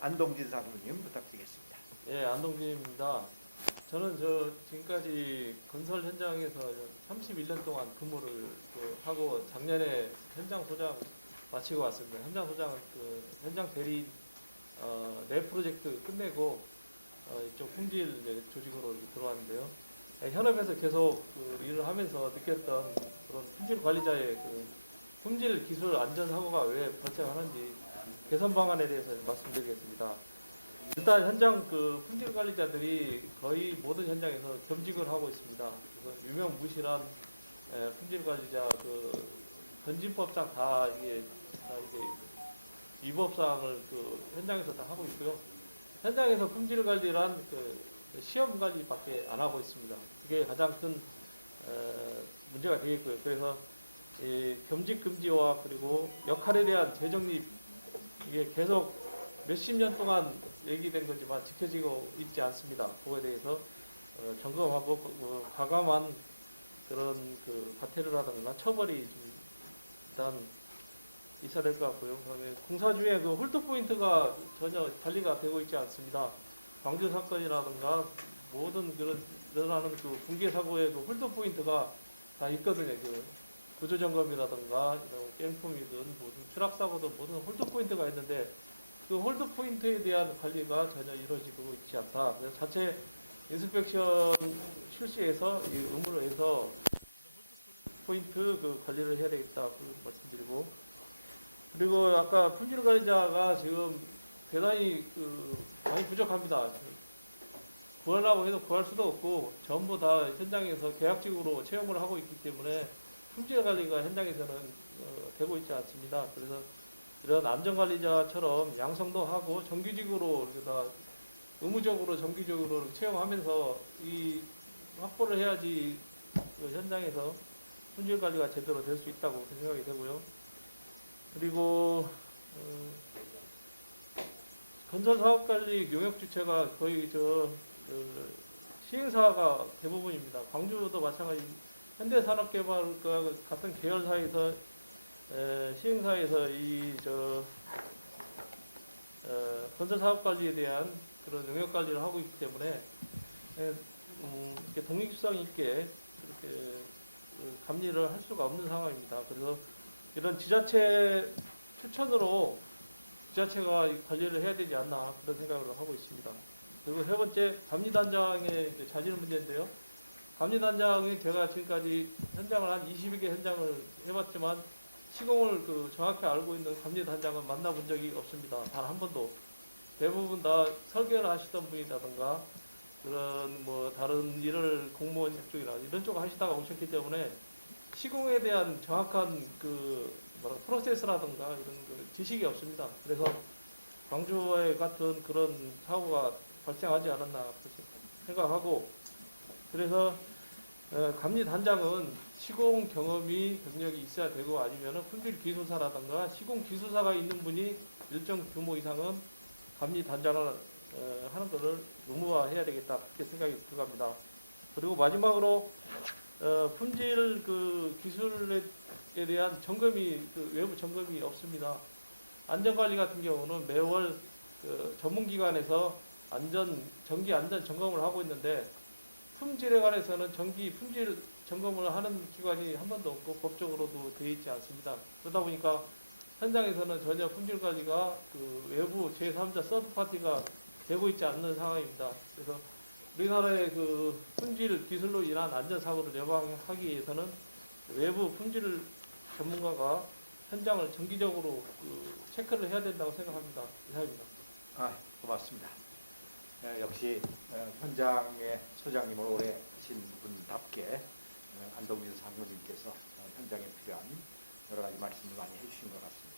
안동진 상무님 부탁드리겠습니다. 예, 안동진입니다. 저는 지금까지 건설 현장에서 31년 동안 근무를 하고 작년에 현장 소장 마치고 왔습니다. 현장 소장은 현장 대리 내 프로젝트 끝내고 이쪽 품질 조직으로 들어왔는데요. 현업에서 계속 일을 하면서 느꼈던 그런 품질 관리자의 품질 기술 안전 사고가 왜 발생하는지 개선 방안에 대해서 말씀드리겠습니다. 일단 현장 품질 관리자들이 거의 모든 현장에서 겸직을 하고 있습니다. 그래서 유명무실한 품질 관리자 현진법상 다 이게 위법사항을 현장에서 다 하고 있고요. 현장에서 품질 관리란 시험 관리밖에 안 하고 있습니다. 그게 가장 큰 문제가 되겠고요. 그래서 이 겸직 금지와 그리고 역할에 대한 재정립 이게 계속 몇십 년 동안 얘기된 거지만 지켜지고 있지 않습니다. 그거에 대해서 점검하고 과감한 그런 과태료라든가 처벌이 좀 일단 있어야 될 것 같고요. 그다음에 공사 중에 홀드 포인트가 전혀 관리가 되고 있지 않습니다. 광주 사건이라든가 모든 일어나는 붕괴 사고의 홀드 포인트가 다 있거든요. 구조 점검이라든가 깽품이든 모든 추락 사고든 모든 홀드 포인트가 있는데 그 홀드 포인트에 대한 관리가 전혀 이루어지고 있지 않다. 그래서 자체 인스펙션 실시해서 이 의무로 해서 포인트 관리를 해야 되겠다 말씀드리고, 그리고 아까 품질 관리자가 지금 대단히 많이 부족합니다. 구하려고 해도 구할 수도 없고 전부 다 현장에서 계약직으로 채용을 하고 있기 때문에 품질 관리가 현장에서는 되고 있지 않습니다. 그래서 이런 안전관리자처럼 양성도 하고 정규직으로 다 의무적으로 정규직으로 채용하면서 이 확보를 해야지 현장에서 품질 관리가 제대로 될 수 있다고 생각이 되고요. 그리고 건설사업관리 용역 주체가 거의 시행사가 대부분입니다. 광주도 마찬가지. 현대산업개발과 같은 계열사에서 시행사에서 건설사업관리에 대한 그런 용역 관리를 하고 있기 때문에 이렇게 독립성 있게 이렇게 감리를 할 수가 없는 상황입니다. 그래서 이런 지자체 추천으로 지자체가 관리를 해야 되지 않나 그런 생각을 하고 있습니다. 그리고 세 번째 감리단장의 자질 문제인데요. 감리단장이 제가 지금까지 현장을 한 22개 현장을 해봤지만 시공을 정확히 알고 있는 감리단장은 만나본 적이 없습니다. 단 한 번도. 대부분 다 설계를 하시던 분이라든가 그런 다른 일을 공무원 쪽이나 이런 쪽 하시다가 오셨기 때문에 시공에 대한 정확한 프로세스라든가 이런 지식이 없습니다. 그래서 광주와 같은 그런 사고가 발생하지 않았나 생각하고, 그래서 감리단장은 시공 경력이 있어야 되고 아니면 품질 기술사라든가 시공 기술사가 있는 분이 일정 규모 이상은 감리단장을 하는 것을 의무화해야 되겠다 그렇게 생각이 들어갑니다. 그리고 마지막으로 품질 기술에 대한 점검이 외부 점검이 없습니다. 안전관리 같은 경우는 매월 전문기관에서 정기 안전 점검을 하고 있는데 품질에 관해서는 정기 품질 점검을 하는 기관이 한 번도 없고 법적으로도 되어 있지 않습니다. 그러다 보니까 현장에서는 전혀 품질 관리가 외부 제3자 서드파티가 되고 있지 않는 상황입니다. 그래서 우리나라의 품질 기술로 인한 안전사고를 예방하기 위해서는 외부 품질 전문가가 현장을 정기적으로 체크를 해야 된다고 생각합니다. 이상입니다. 고맙습니다. 역시 현장의 소장님을 오래 하신 분답게 안동진 상무님께서 현장에 필요한 여러 가지 말씀을 많이 해주신 것 같습니다.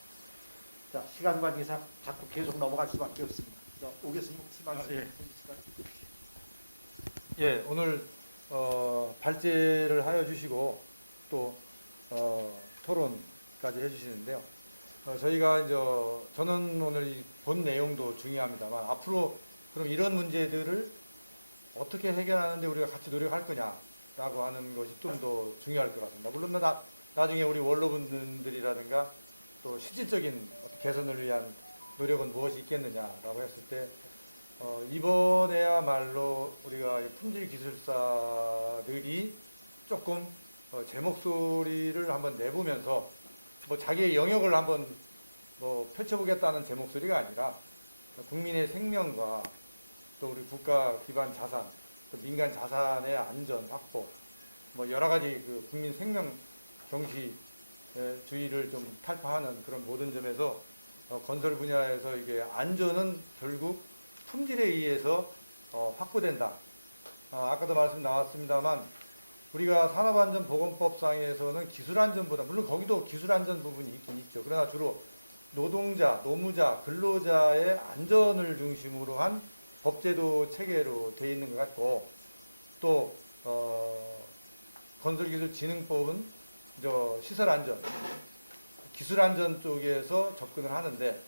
자, 시간 관계상 자꾸 계속 넘어갈 수밖에 없습니다. 자, 오 교수님 혹시 말씀 해주실까요? 예, 오늘 발제를 하여 주시고 또 토론까지 해주시는데요. 저희가 저는 오늘 본 내용도 중요합니다만 앞으로 그럼 이런 문제들을 어떻게 해결하는데 우리가 같이 노력할 거냐라고 하는 것이 좀 더 중요할 것 같습니다. 물론 나중에 우리 원로분들이라든가 또 실질적인 개선을 위한 노력은 무엇이 있겠느냐라고 했을 때 이번에야말로 우리가 품질 기술사들이 조금 제 목소리를 한번 내보면서 자기의 영역을 한번 펼쳐보겠다는 제 목소리가 아니라 국민의 생명과 또 우리 국가 기반 자산, 또 민간 자산의 안전 확보, 여러 가지 국민 생명 경시주의를 좀 탈파하는 그런 모든 점에서 건설 분야에서 이게 안전은 결국 품질에 의해서 확보된다. 아까도 말씀 나왔습니다만 우리가 산업안전보건법상에서는 기술안전보다 물론 거기도 기술안전 부분이 있긴 있죠. 그러나 주로 노동자, 노무자, 근로자의 안전을 중심으로 한 법제도 체계로 되어 있는 것 같고 또 건설기술진흥법은 시설안전, 기술안전 쪽에서 접근을 하는데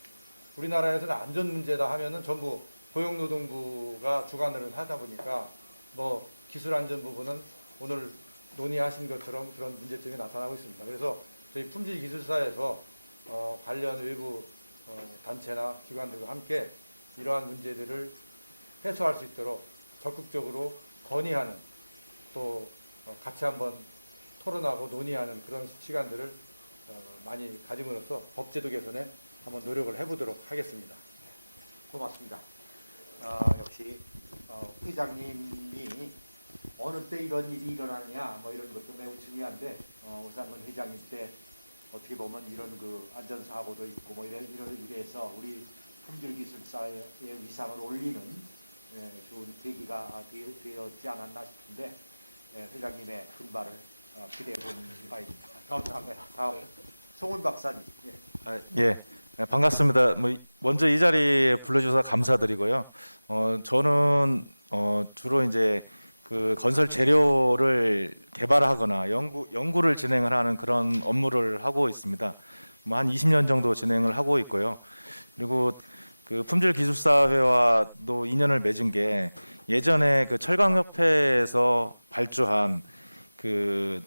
우리나라에서는 안전 문제다 하면은 전부 고용노동부가 주관을 하다 보니까 기술안전 부분은 오늘 논의하신 것처럼 그런 문제점이 나타나고 있습니다. 그래서 저희 품질기술사에서 관련 외부 단체나 기관들과 함께 이러한 문제들을 해소할 수 있도록 적극적으로 건의하는 또 같이 한번 토론하고 논의하는 그런 시간들을 많이 가짐으로써 법제도 개선에 한번 노력을 해보도록 하겠습니다. 고맙습니다. 역시 회장님이 어느 때 이런 일이 일어나느냐 이런 것도 매우 중요한데 오상근 회장님 때 어떻게 보면 이런 안전사고도 있고 이런 일에서 우리 품질 기술사의 위상을 올리는 좋은 계기가 되었지 않았나 싶은데 회장님의 분발을 기대해 보는 바입니다. 다음 송은 박사님. 예, 반갑습니다. 먼저 이 자리에 불러주셔서 감사드리고요. 저는 주로 이제 그 건설 재료를 개발하거나 연구를 진행을 하는 그런 업무를 하고 있습니다. 한 20년 정도 진행을 하고 있고요. 그리고 그 품질기술사회와도 인연을 맺은 게 예전에 그 철강협회에서 발주한 그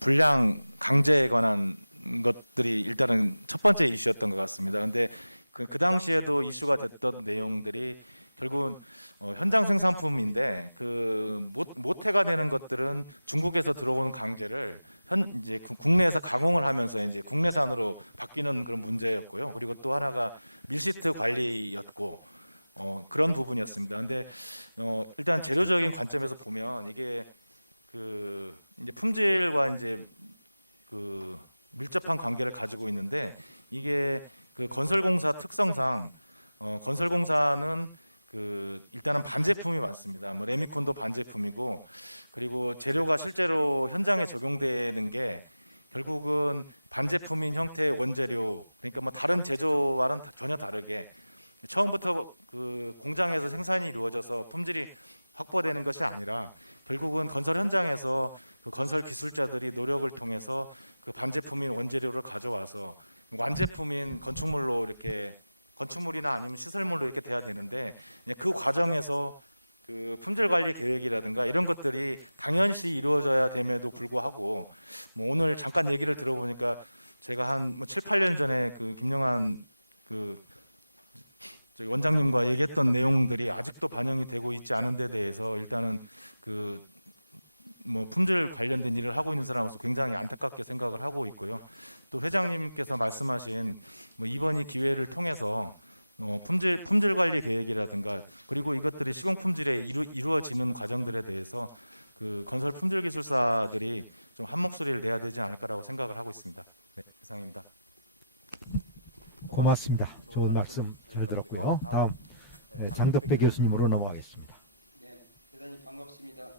불량 강제에 관한 것들이 일단은 첫 번째 이슈였던 것 같습니다. 근데 그 당시에도 이슈가 됐던 내용들이 결국은 현장 생산품인데 그 모태가 되는 것들은 중국에서 들어오는 강제를 이제 국내에서 가공을 하면서 이제 국내산으로 바뀌는 그런 문제였고요. 그리고 또 하나가 밀시트 관리였고 그런 부분이었습니다. 근데 일단 재료적인 관점에서 보면 이게 그 이제 품질과 이제 그 밀접한 관계를 가지고 있는데 이게 그 건설공사 특성상 건설공사는 그 일단은 반제품이 많습니다. 뭐 레미콘도 반제품이고 그리고 재료가 실제로 현장에 적용되는 게 결국은 반제품인 형태의 원재료 그러니까 뭐 다른 제조와는 전혀 다르게 처음부터 그 공장에서 생산이 이루어져서 품질이 확보되는 것이 아니라 결국은 건설 현장에서 그 건설 기술자들이 노력을 통해서 그 반제품인 원재료를 가져와서 완제품인 건축물로 이렇게 건축물이나 아니면 시설물로 이렇게 돼야 되는데 그 과정에서 그 품질 관리 계획이라든가 이런 것들이 당연시 이루어져야 됨에도 불구하고 뭐 오늘 잠깐 얘기를 들어보니까 제가 한 7, 8년 전에 그 김영환 그 저희 원장님과 얘기했던 내용들이 아직도 반영이 되고 있지 않은 데 대해서 일단은 그 뭐 품질 관련된 일을 하고 있는 사람으로서 굉장히 안타깝게 생각을 하고 있고요. 또 회장님께서 말씀하신 뭐 이번 이 기회를 통해서 품질 관리 계획이라든가 그리고 이것들이 시공 품질에 이루어지는 과정들에 대해서 그 건설 품질 기술사들이 좀 한 목소리를 내야 되지 않을까라고 생각을 하고 있습니다. 네, 이상입니다. 고맙습니다. 좋은 말씀 잘 들었고요. 다음 장덕배 교수님으로 넘어가겠습니다. 네, 대단히 반갑습니다.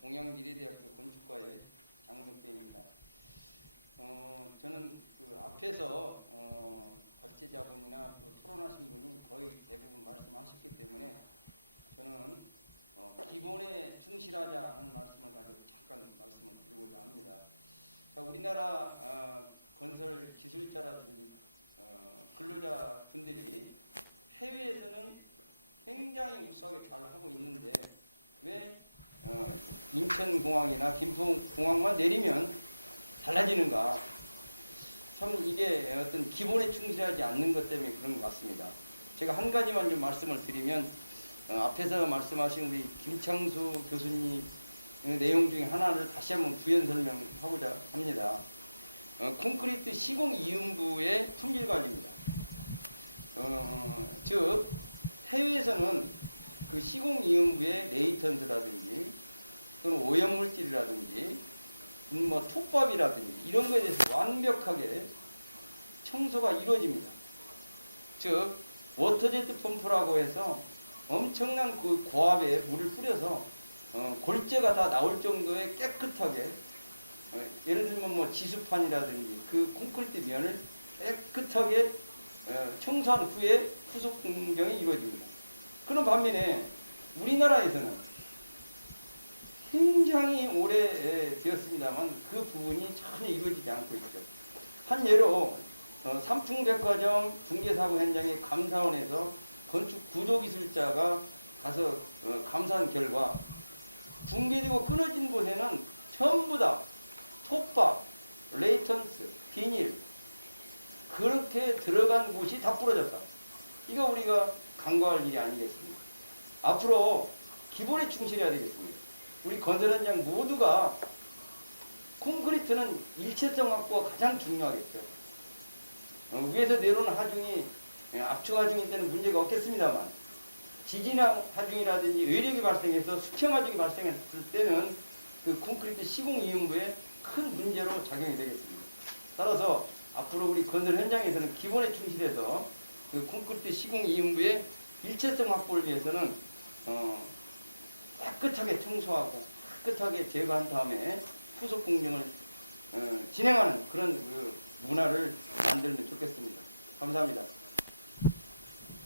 동양미래대학교 건축과의 장덕배입니다. 저는 그 앞에서 발제자분이나 또 토론하신 분이 거의 대부분 말씀하셨기 때문에 저는 기본에 충실하자 하는 말씀을 가지고 잠깐 말씀을 드리고자 합니다. 자, 우리나라 건설 기술자라든지 근로자 분들이 해외에서는 굉장히 우수하게 잘 하고 있는데 왜 인천공항이나 김포공항만 내리면 달라지는가? 참 이게 어떤 기본에 충실하지 않는 것 때문에 그런 것 같습니다. 제가 한 가지만 좀 말씀을 드리면 앞에서 말씀하신 우리 김창수 교수님 내용 중에 하나를 다시 한번 부연 설명하고자 합니다. 콘크리트 시공 이음부의 품질 관리입니다. 즉 해외에서는 그 시공 이음부의 레이턴트라든지 또는 오염물질이라든지 뭐 톱밥이라든지 이런 것에 대해서 완벽하게 청소가 이루어집니다. 즉 워터제트 펌프라고 해서 엄청난 그 고압에 물을 뿌려서 골재가 다 나올 정도의 깨끗하게 예를 들면 뭐 지수판이라든지 그 콘크리트 면을 깨끗하게 청소한 후에 후속 공정이 이루어집니다. 그런 반면에 우리나라에서는 굉장히 오래되었습니다만 그 부분이 전혀 이루어지지 않고 있죠. 한 예로 삼풍백화점 붕괴사고 현장에 감사원에서 건축 구조기술자가 가서 감사한 결과 붕괴되고 끊어진 곳에는 전부 다 톱밥, 레이턴스, 비닐 그렇게 들어간 곳이 다 부러졌다. 이거 우리가 간과할 일이 아니겠습니까? 앞으로 기본에 충실해야 되겠습니다. 우리 건설 현장 모두가 콘크리트는 일체성 확보가 가장 중요하겠죠. 위에서 내려오는 하중이 압축 하중일 때는 문제가 없겠습니다만 지진 하중이라든지 외력이 발생해서 수평 하중이 발생했을 때는 그 콘크리트 시공 이음부에 큰 문제로 작용이 되겠습니다. 따라서 앞으로 우리 건설 현장에서는 기본에 충실해서 그 콘크리트 시공 이후에 일체성 확보를 위해서는 깨끗하게 청소하고 깨끗하게 제거한 다음에 후속 공정을 진행하는 그런 그 문화를 만들면 좋겠습니다. 감사합니다.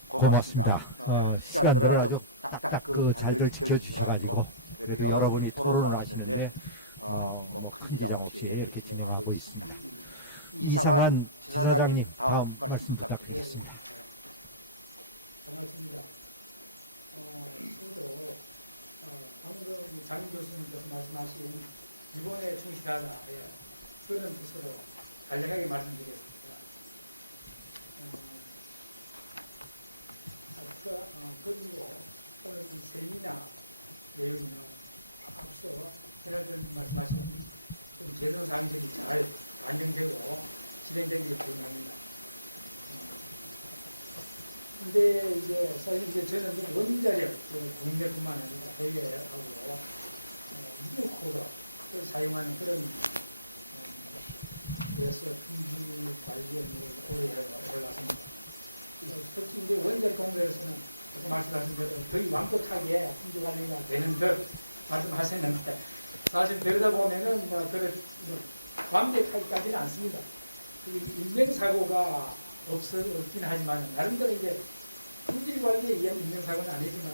고맙습니다. 시간들을 아주 딱딱 잘들 지켜주셔가지고 그래도 여러분이 토론을 하시는데 큰 지장 없이 이렇게 진행하고 있습니다. 이상한 지사장님 다음 말씀 부탁드리겠습니다. 반갑습니다. 저도 방금 장 교수님께서 말씀하신 기본에 충실하다, 그런 뜻으로 간략하게 말씀드리겠습니다. 그리고 오늘 이 세미나 내용은 앞서 해설님 말씀하신 개선 사항들이 잘 반영되고 진행되기를 기원합니다. 근데 이제 사실 이제 저는 좀 원자력 국내뿐만 아니라 해외하고 미국 코드를 사용하는 그런 그래서 품질 관리에 오래 해왔습니다. 특히 이제 원자력 공부에서는 말씀하신 대로 거의 완벽하게 품질 관리가 되는 듯 말씀하셨는데 사실 들여다보면은 완벽하기까지는 않습니다. 인명사고가 없긴 하지만 나름대로 이제 품질 관리에 의한 인명사고는 아니지만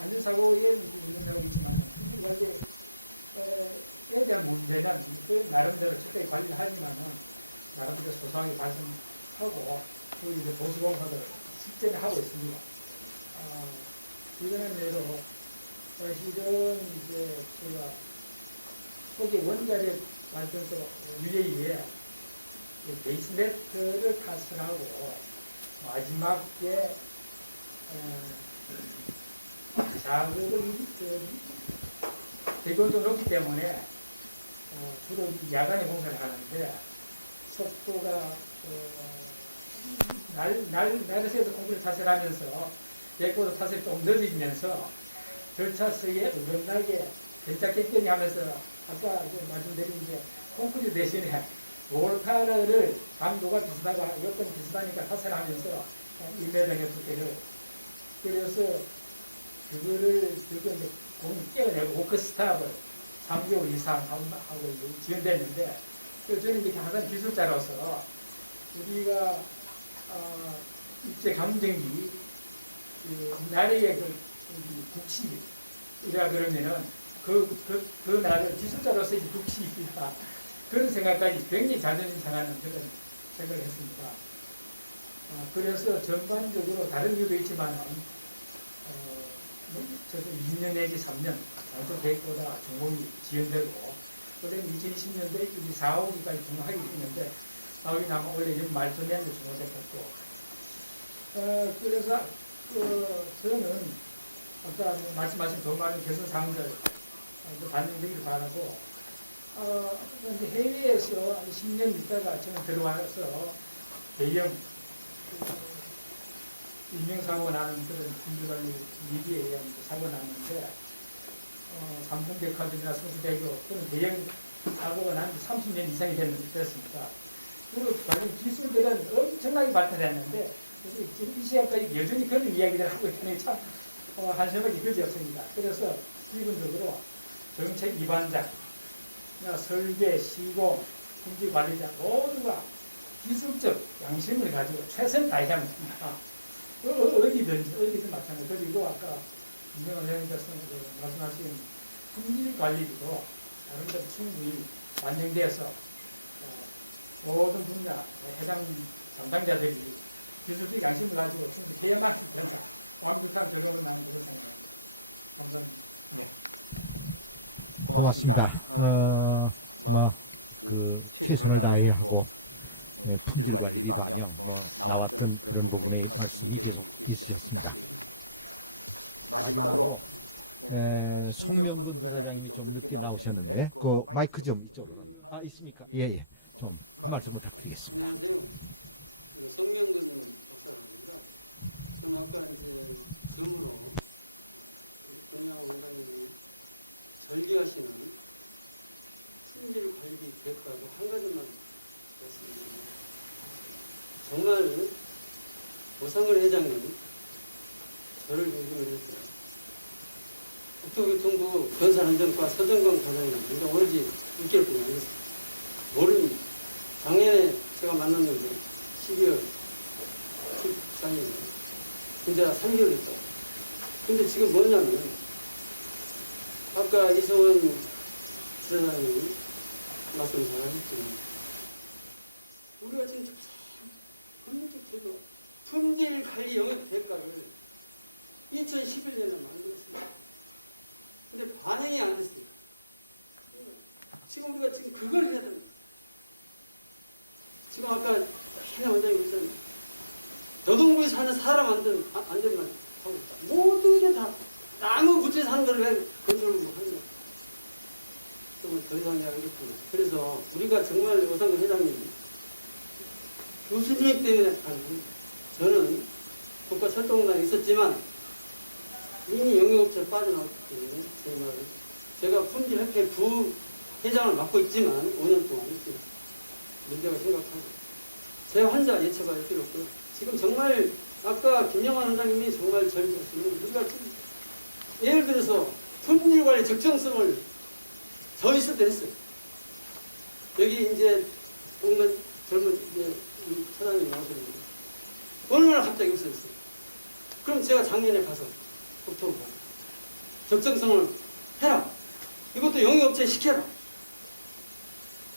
안전사고에 인명사고가 있지만 품질 관리에 대한 문제는 그 나름대로 적당히 관리를 하지만은 나름대로 소소하게 발생하고 그 이제 보수공사를 실전에 하고 있습니다. 이거는 예로 사실은 이제 제가 초기 원자력 발전소 유해에 베이스메트를 탓을 하고 마지막에 자극을 대교도 높기 때문에 주로 야간에 공사를 하는데 속도가 날새도 콘크리트 탓을 하면서 대교도 탓을 좀 늦어지면서 절차서에 어긋나게 괜찮겠거니 하면서 아까 말씀드린 게 콘크리트 대신에 몰타르를 강도가 비슷하고 여건 비슷하니까 탓을 하면서 1m 두께를 그래서 그거를 공 떼어내고 오크 스탑을 3개월 이상 하고 지연됐는데 저는 이렇게 항상 기술자로서 우리가 입제 감정기 나라의 국시이라 그러면은 그 나라를 기술자로서 국시이다. 그런 생각까지 굉장히 자존심 상하는 그런 생각을 했습니다. 그래서 전반적으로 다른 이유도 있지만 저도 2년 내지 3년 장소 계획보다 준공이 지연되고 그다음에 2020년도에 4, 5기까지 준공하게 됐는데 나오긴 하면 원래 말초 내는데 준공됐고 그래서 저는 아까 말씀하신 돈 많은 개선 사항들 반영되기를 바라고 해외에서 10년 있다가 저는 들어와서 대형 인명사고가 나는 그런 품질관리 위기에 의한 사고가 났는데 삼풍백화점이나 성수대교 또는 대형 사고가 난 30년 이상이 됐습니다. 그리고 관련 기술들은 엄청나게 발달했는데 지금 이 시간까지 여전히 그런 이야기를 하고 있다는 게 참 한심하기 그지없습니다. 그래서 기본적으로 정책 위반자 설계, 시공, 품질 관리자 모두가 기술적 양심을 가지고 최선을 다해야 합니다. 어디든 마찬가지. 그리고 아까 김정은 회장님께서 말씀하신 품질 관리도 나름대로 충분히 반영돼서 모든 분야 해당 담당자들이 기술적 양심을 가지고 충분히 해야만 된다. 완벽한 적용을 나는 그런 생각입니다. 감사합니다. 네. 고맙습니다. 최선을 다해하고 품질관리 위반형 나왔던 그런 부분의 말씀이 비슷했습니다. 마지막으로 송명근 부사장님이 좀 늦게 나오셨는데 그 마이크 좀 이쪽으로 있습니까? 예예. 좀 한 말씀 부탁드리겠습니다. 안녕하세요. 성명근 박사입니다. 그럼 아까 이제 줌으로 권양 원장님이 절개하시는 품질 관리 계획하고 한 가지만 말씀드립니다. 정말 오상근 회장님 저를 요즘을 했어요. 국토교통부 건설안전과 서정건 과장님, 그러니까 오로지 6개월뿐이 아니었어요. 모르니 작년에 제가 만났는데 12월 14일에 진짜 3개월 됐다고. 근데 지금 뭐냐면 아까 이성원 지사장님 말씀 잘하셨지만 우리가 지금 법률적 제도 품질 관리 영역 대가를 2011년에 만들었습니다. 근데 반영이 안 됐어요. 지금 우리가 지금 그걸 해야 됩니다. 지금 아까 해나 원장님 그랬잖아요. 노동부에서 하는 사람 안전만 하고 있다. 모든 게 다 아무 부처에서 하는 걸 왜 건설을 하느냐. 정말 더 이상 이야기하겠구나. 그래서 우리가 정말 오상근 회장님 교수님 때문에 하는 저는 국가철도공단에 있었지만 이미 영역업체를 빠져나왔기 때문에 제 말은 제가 품질협회 부회장을 맡고 있지만 5년 동안 문제가 심각하고 제 환자 예처가 필요 없고요. 지금 정말 아까 김영환 원장님이 정말 절규하시는 우리가 지금 예를 들어서 품질관리 적정성을 저 있을 때 했어요. 여기 이제 보면 젊은 이제 사장님 나오셨는데 어느 날 갑자기 없어졌어요. 그럼 제가 작년에 가서 국토부 적정성을 해라. 이것도 영역업체에 시켜라.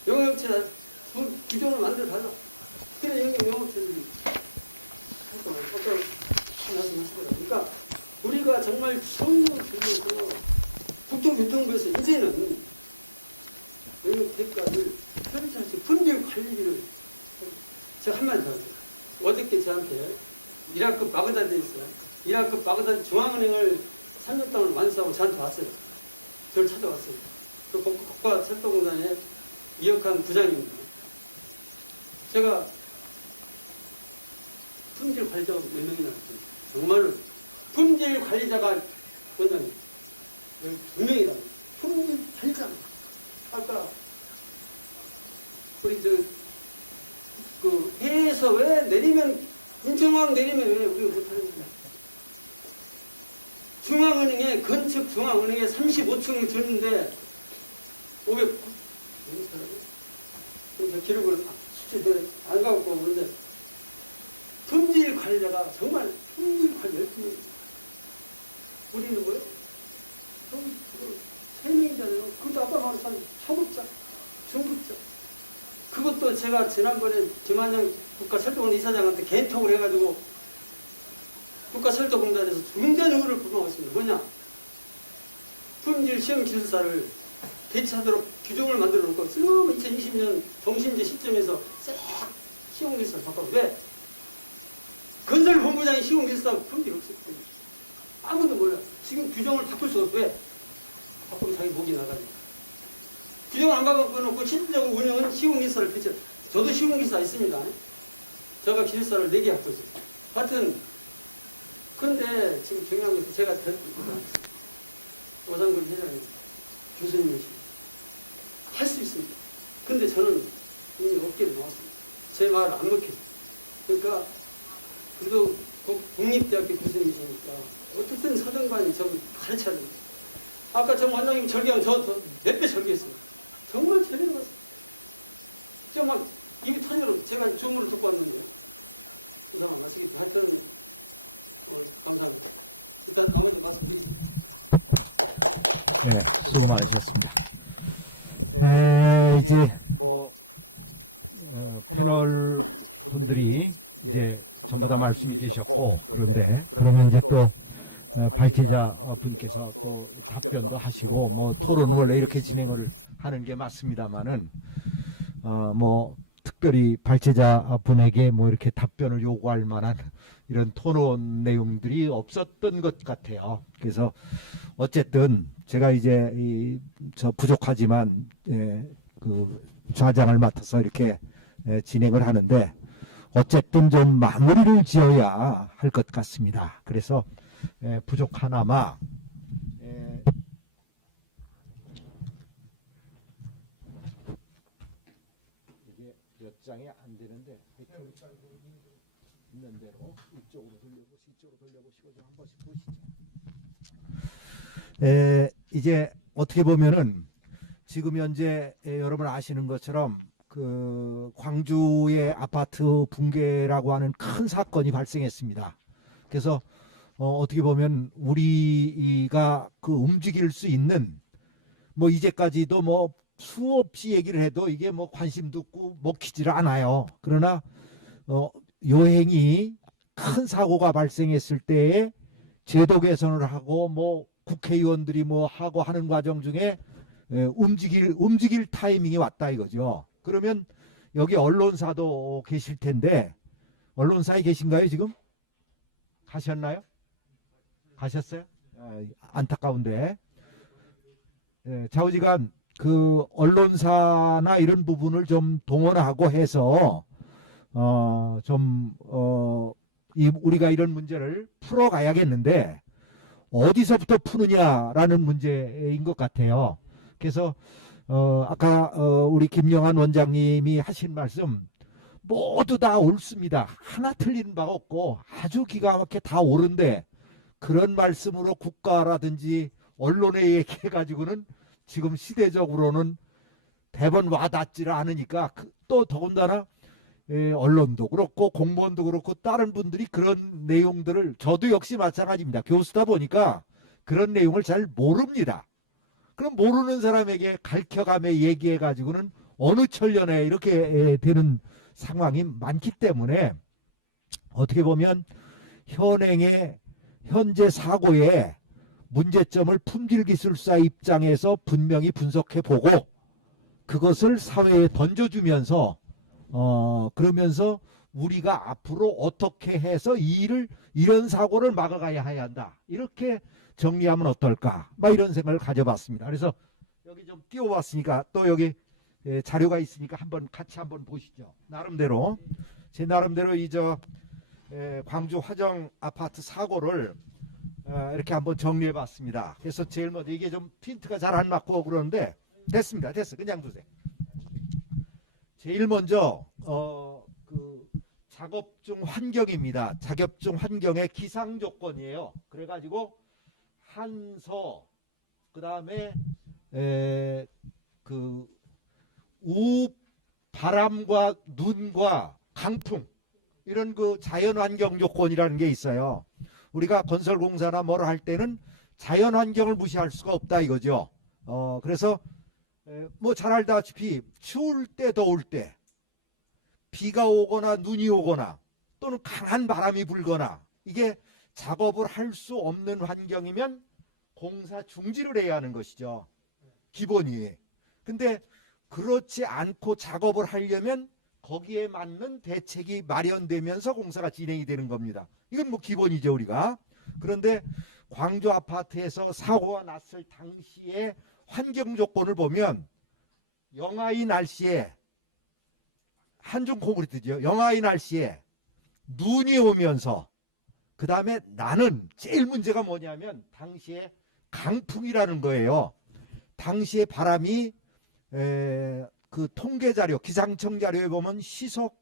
영역업체 기존을 만들어 달라. 그래 영역업체들이 활동을 어떤 말씀하시더라고요. 그러니까 우리가 정말 성공적으로 국토교통부에서 이제는 영역 대가를 현실에서 품질 관리를 제가 한마디 더 할게요. 어저께 저한테 이라크 바그다드에 있어요. 이라크 바그다드 중앙은행을 3년 동안 만수하고 저한테 왔어요. 저를 찾아왔어요. 그 국가철도공단의 이역한 부장입니다. 제가 품질 관리자가 몇 명이나 있어요. 정말로 품질 관리자가 원장님 12명이라고. 품질 관리자. 아까 우리 그 해에서 왜 내리면 인천공항 내리면 왜 우리가 못하는 거야? 중앙은행에 건축 중앙은행에 35층을 줬는데 500. 저 기록을 수치를 안 갖고 오는데 품질 관리자가 정말 품질 관리 열심히. 우리는 뭐예요? 세 명이잖아요. 그것도 아까 말한 초급자, 중급자. 그것도 제가 지난번에 김한영 국가철도공단 이사장한테 개인톡을 해가지고 국가철도공단에서 중대한 의무를 부과했습니다. 뭐냐? 품질 시험 기술사를 개최하도록 규정을 만들어 놓고 지금 2020년 종신제 시점에서 싹 시험 기술사 바꿔. 왜? 건설본부장이 시험 기술사 품질 없을 거예요. 아무도 몰라. 지금 규정을 바꿀 수가 없어. 왜? 바꾸면 자기 목이 나가니까. 규정을 안 바꿔놓고 실질적으로 운영은 시공기사를 개최. 저도 시공기사 있습니다. 제가 기술사를 4개 갖고 있어요. 하여튼 그런데 지금 중요한 것은 제가 오상근 회장님 교수님이십니다. 할 수 있습니다. 근데 저는 이미 어깨를 놓았습니다. 제 말을 안 먹혀요. 그러니까 그래도 국립대학교 교수님이시니까 어떻든 사정관이 저를 가르쳐야 됩니다. 아까 정 원장님 절개하면 저 몇 배 절개했어요. 정말 제대로 봤어요. 제가 막 입이 터지도록 제가 주문을 듣고 왔는데 이상한 마시겠다. 하여튼 감사합니다. 일단 나머지 말씀드리겠습니다. 네, 수고 많으셨습니다. 이제 패널 분들이 이제 전부 다 말씀해 주셨고 그러면 이제 또 발제자 분께서 또 답변도 하시고 토론을 원래 이렇게 진행을 하는 게 맞습니다만은 특별히 발제자 분에게 이렇게 답변을 요구할 만한 이런 토론 내용들이 없었던 것 같아요. 그래서 어쨌든 제가 이제 저 부족하지만 그 좌장을 맡아서 이렇게 진행을 하는데 어쨌든 좀 마무리를 지어야 할 것 같습니다. 그래서 부족하나마 이게 몇 장이 안 되는데 하여튼 있는 대로 이쪽으로 돌려보시고 좀 한 번씩 보시죠. 이제 어떻게 보면은 지금 현재 여러분 아시는 것처럼 그 광주의 아파트 붕괴라고 하는 큰 사건이 발생했습니다. 그래서 어떻게 보면 우리가 그 움직일 수 있는 뭐 이제까지도 뭐 수없이 얘기를 해도 이게 뭐 관심도 없고 먹히질 않아요. 그러나 요행이 큰 사고가 발생했을 때에 제도 개선을 하고 뭐 국회의원들이 뭐 하고 하는 과정 중에 움직일 타이밍이 왔다 이거죠. 그러면 여기 언론사도 계실 텐데 언론사에 계신가요 지금? 가셨나요? 가셨어요? 안타까운데 좌우지간 그 언론사나 이런 부분을 좀 동원하고 해서 우리가 이런 문제를 풀어가야겠는데 어디서부터 푸느냐라는 문제인 것 같아요. 그래서 아까 우리 김영환 원장님이 하신 말씀 모두 다 옳습니다. 하나 틀린 바가 없고 아주 기가 막히게 다 옳은데 그런 말씀으로 국가라든지 언론에 얘기해가지고는 지금 시대적으로는 대번 와닿지를 않으니까 또 더군다나 언론도 그렇고 공무원도 그렇고 다른 분들이 그런 내용들을 저도 역시 마찬가지입니다. 교수다 보니까 그런 내용을 잘 모릅니다. 그럼 모르는 사람에게 가르쳐가며 얘기해가지고는 어느 천년에 이렇게 되는 상황이 많기 때문에 어떻게 보면 현재 사고의 문제점을 품질기술사 입장에서 분명히 분석해보고 그것을 사회에 던져주면서 그러면서 우리가 앞으로 어떻게 해서 이런 사고를 막아가야 한다. 이렇게 정리하면 어떨까? 막 이런 생각을 가져봤습니다. 그래서 여기 좀 띄워봤으니까 또 여기 자료가 있으니까 같이 한번 보시죠. 나름대로 제 나름대로 광주 화정 아파트 사고를 이렇게 한번 정리해봤습니다. 그래서 제일 먼저 이게 좀 핀트가 잘 안 맞고 그러는데 됐습니다. 됐어. 그냥 두세요. 제일 먼저 그 작업중 환경입니다. 작업중 환경의 기상 조건이에요. 그래가지고 한서 그다음에 그 바람과 눈과 강풍 이런 그 자연 환경 조건이라는 게 있어요. 우리가 건설공사나 뭘 할 때는 자연 환경을 무시할 수가 없다 이거죠. 그래서 뭐 잘 알다시피 추울 때 더울 때 비가 오거나 눈이 오거나 또는 강한 바람이 불거나 이게 작업을 할 수 없는 환경이면 공사 중지를 해야 하는 것이죠. 기본이. 근데 그렇지 않고 작업을 하려면 거기에 맞는 대책이 마련되면서 공사가 진행이 되는 겁니다. 이건 뭐 기본이죠 우리가. 그런데 광주 아파트에서 사고가 났을 당시의 환경 조건을 보면 영하의 날씨에 한중 콘크리트죠. 영하의 날씨에 눈이 오면서 그 다음에 나는 제일 문제가 뭐냐면 당시에 강풍이라는 거예요. 당시에 바람이 그 통계 자료 기상청 자료에 보면 시속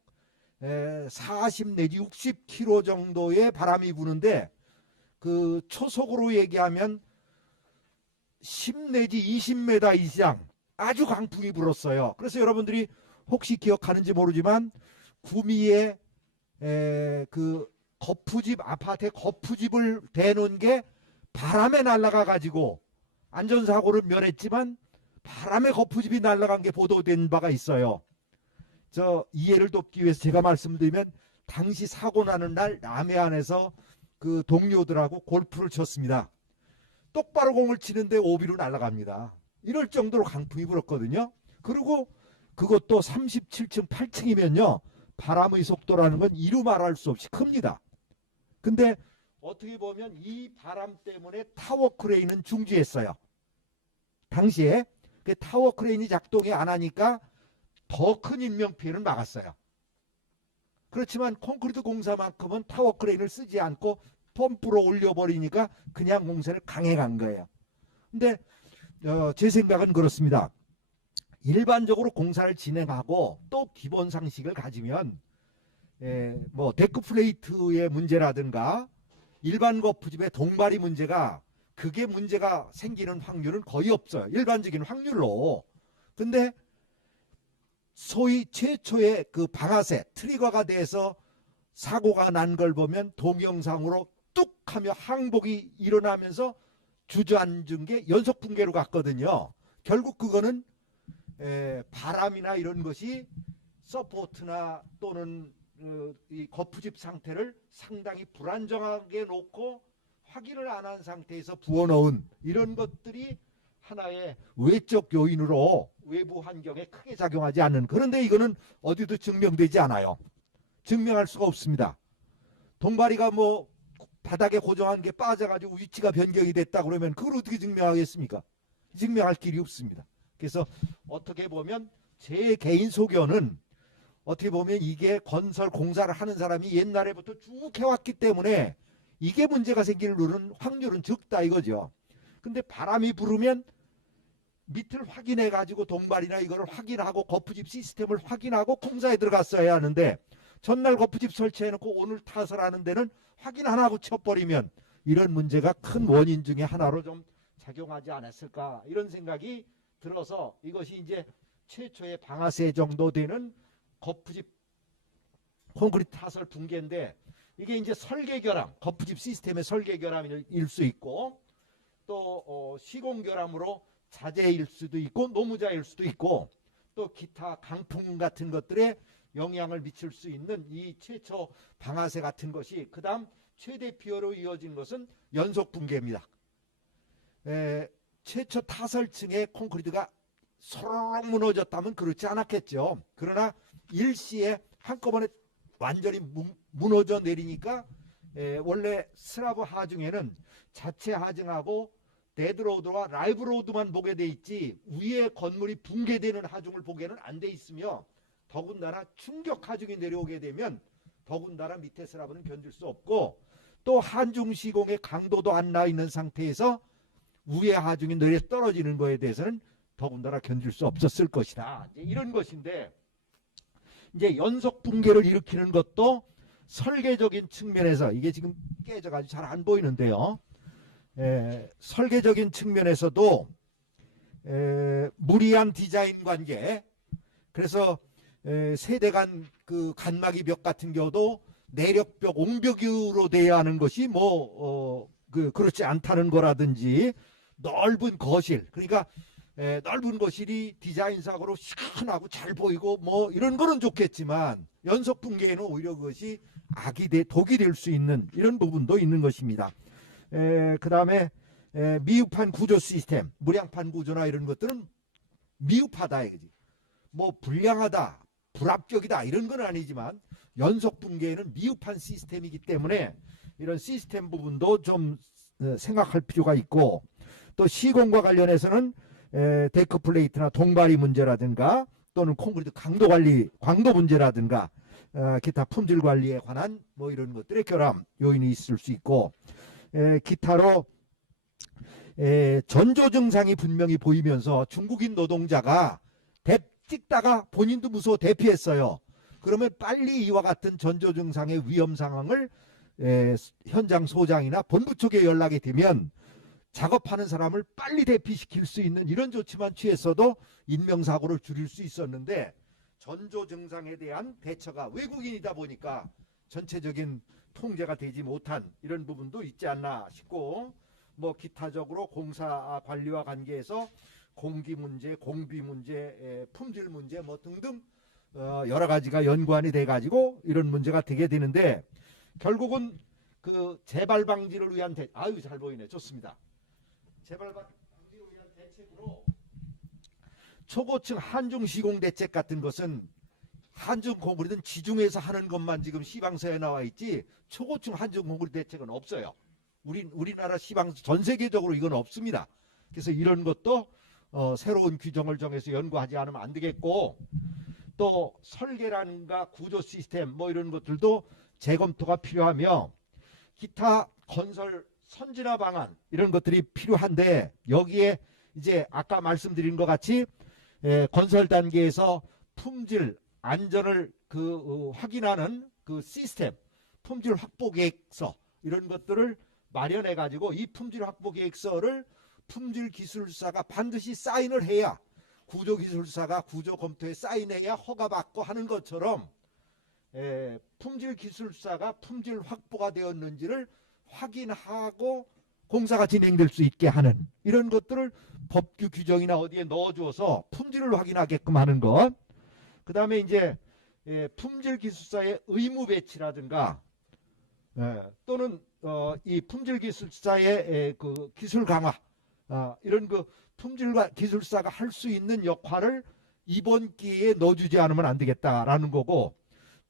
40 내지 60km 정도의 바람이 부는데 그 초속으로 얘기하면 10 내지 20m 이상 아주 강풍이 불었어요. 그래서 여러분들이 혹시 기억하는지 모르지만 구미에 그 거푸집 아파트에 거푸집을 대놓은 게 바람에 날아가 가지고 안전사고를 면했지만 바람에 거푸집이 날아간 게 보도된 바가 있어요. 저 이해를 돕기 위해서 제가 말씀드리면 당시 사고 나는 날 남해안에서 그 동료들하고 골프를 쳤습니다. 똑바로 공을 치는데 오비로 날아갑니다. 이럴 정도로 강풍이 불었거든요. 그리고 그것도 37층 8층이면요 바람의 속도라는 건 이루 말할 수 없이 큽니다. 근데 어떻게 보면 이 바람 때문에 타워 크레인은 중지했어요. 당시에 그 타워 크레인이 작동이 안 하니까 더 큰 인명피해를 막았어요. 그렇지만 콘크리트 공사만큼은 타워 크레인을 쓰지 않고 펌프로 올려버리니까 그냥 공사를 강행한 거예요. 근데 제 생각은 그렇습니다. 일반적으로 공사를 진행하고 또 기본 상식을 가지면 뭐 데크 플레이트의 문제라든가 일반 거푸집의 동발이 문제가 그게 문제가 생기는 확률은 거의 없어요. 일반적인 확률로. 근데 소위 최초의 그 방아쇠 트리거가 돼서 사고가 난 걸 보면 동영상으로 뚝 하며 항복이 일어나면서 주저앉은 게 연속 붕괴로 갔거든요. 결국 그거는 바람이나 이런 것이 서포트나 또는 이 거푸집 상태를 상당히 불안정하게 놓고 확인을 안 한 상태에서 부어넣은 이런 것들이 하나의 외적 요인으로 외부 환경에 크게 작용하지 않는, 그런데 이거는 어디도 증명되지 않아요. 증명할 수가 없습니다. 동바리가 뭐 바닥에 고정한 게 빠져가지고 위치가 변경이 됐다 그러면 그걸 어떻게 증명하겠습니까? 증명할 길이 없습니다. 그래서 어떻게 보면 제 개인 소견은 어떻게 보면 이게 건설 공사를 하는 사람이 옛날에부터 쭉 해왔기 때문에 이게 문제가 생길 확률은 적다 이거죠. 근데 바람이 불으면 밑을 확인해 가지고 동발이나 이거를 확인하고 거푸집 시스템을 확인하고 공사에 들어갔어야 하는데 전날 거푸집 설치해놓고 오늘 타설 하는 데는 확인 안 하고 쳐버리면 이런 문제가 큰 원인 중에 하나로 좀 작용하지 않았을까 이런 생각이 들어서 이것이 이제 최초의 방아쇠 정도 되는 거푸집 콘크리트 타설 붕괴인데 이게 이제 설계 결함, 거푸집 시스템의 설계 결함일 수 있고 또 시공 결함으로 자재일 수도 있고 노무자일 수도 있고 또 기타 강풍 같은 것들에 영향을 미칠 수 있는 이 최초 방아쇠 같은 것이 그다음 최대 피해로 이어진 것은 연속 붕괴입니다. 최초 타설층의 콘크리트가 소로록 무너졌다면 그렇지 않았겠죠. 그러나 일시에 한꺼번에 완전히 무너져 내리니까 원래 슬라브 하중에는 자체 하중하고 데드로드와 라이브로드만 보게 돼 있지 위에 건물이 붕괴되는 하중을 보게는 안 돼 있으며 더군다나 충격 하중이 내려오게 되면 더군다나 밑에 슬라브는 견딜 수 없고 또 한중 시공의 강도도 안 나 있는 상태에서 위에 하중이 내려 떨어지는 거에 대해서는 더군다나 견딜 수 없었을 것이다. 이제 이런 것인데 이제 연속 붕괴를 일으키는 것도 설계적인 측면에서 이게 지금 깨져가지고 잘 안 보이는데요. 설계적인 측면에서도 무리한 디자인 관계 그래서 세대 간 그 간막이 벽 같은 경우도 내력벽 옹벽으로 돼야 하는 것이 그렇지 않다는 거라든지 넓은 거실 그러니까 넓은 거실이 디자인상으로 시원하고 잘 보이고 뭐 이런 거는 좋겠지만 연속 붕괴에는 오히려 그것이 독이 될 수 있는 이런 부분도 있는 것입니다. 그 다음에 미흡한 구조 시스템, 무량판 구조나 이런 것들은 미흡하다 이거지. 뭐 불량하다, 불합격이다 이런 건 아니지만 연속 붕괴에는 미흡한 시스템이기 때문에 이런 시스템 부분도 좀 생각할 필요가 있고 또 시공과 관련해서는 데크 플레이트나 동발이 문제라든가 또는 콘크리트 강도 관리, 광도 문제라든가 기타 품질 관리에 관한 뭐 이런 것들의 결함 요인이 있을 수 있고 기타로 전조 증상이 분명히 보이면서 중국인 노동자가 찍다가 본인도 무서워 대피했어요. 그러면 빨리 이와 같은 전조 증상의 위험 상황을 현장 소장이나 본부 쪽에 연락이 되면 작업하는 사람을 빨리 대피시킬 수 있는 이런 조치만 취했어도 인명사고를 줄일 수 있었는데 전조 증상에 대한 대처가 외국인이다 보니까 전체적인 통제가 되지 못한 이런 부분도 있지 않나 싶고 뭐 기타적으로 공사 관리와 관계해서 공기 문제, 공비 문제, 품질 문제 뭐 등등 여러 가지가 연관이 돼 가지고 이런 문제가 되게 되는데 결국은 그 재발 방지를 위한 아유 잘 보이네 좋습니다. 재발 방지를 위한 대책으로 초고층 한중 시공 대책 같은 것은 한중 콘크리트는 지중해에서 하는 것만 지금 시방서에 나와 있지 초고층 한중 콘크리트 대책은 없어요. 우리나라 시방서 전 세계적으로 이건 없습니다. 그래서 이런 것도 새로운 규정을 정해서 연구하지 않으면 안 되겠고 또 설계라든가 구조 시스템 뭐 이런 것들도 재검토가 필요하며 기타 건설 선진화 방안 이런 것들이 필요한데 여기에 이제 아까 말씀드린 것 같이 건설 단계에서 품질 안전을 확인하는 그 시스템, 품질 확보 계획서 이런 것들을 마련해 가지고 이 품질 확보 계획서를 품질 기술사가 반드시 사인을 해야, 구조 기술사가 구조 검토에 사인해야 허가받고 하는 것처럼 품질 기술사가 품질 확보가 되었는지를 확인하고 공사가 진행될 수 있게 하는 이런 것들을 법규 규정이나 어디에 넣어주어서 품질을 확인하게끔 하는 것. 그 다음에 이제 품질 기술사의 의무 배치라든가 또는 이 품질 기술사의 그 기술 강화, 이런 그 품질과 기술사가 할 수 있는 역할을 이번 기회에 넣어주지 않으면 안 되겠다라는 거고,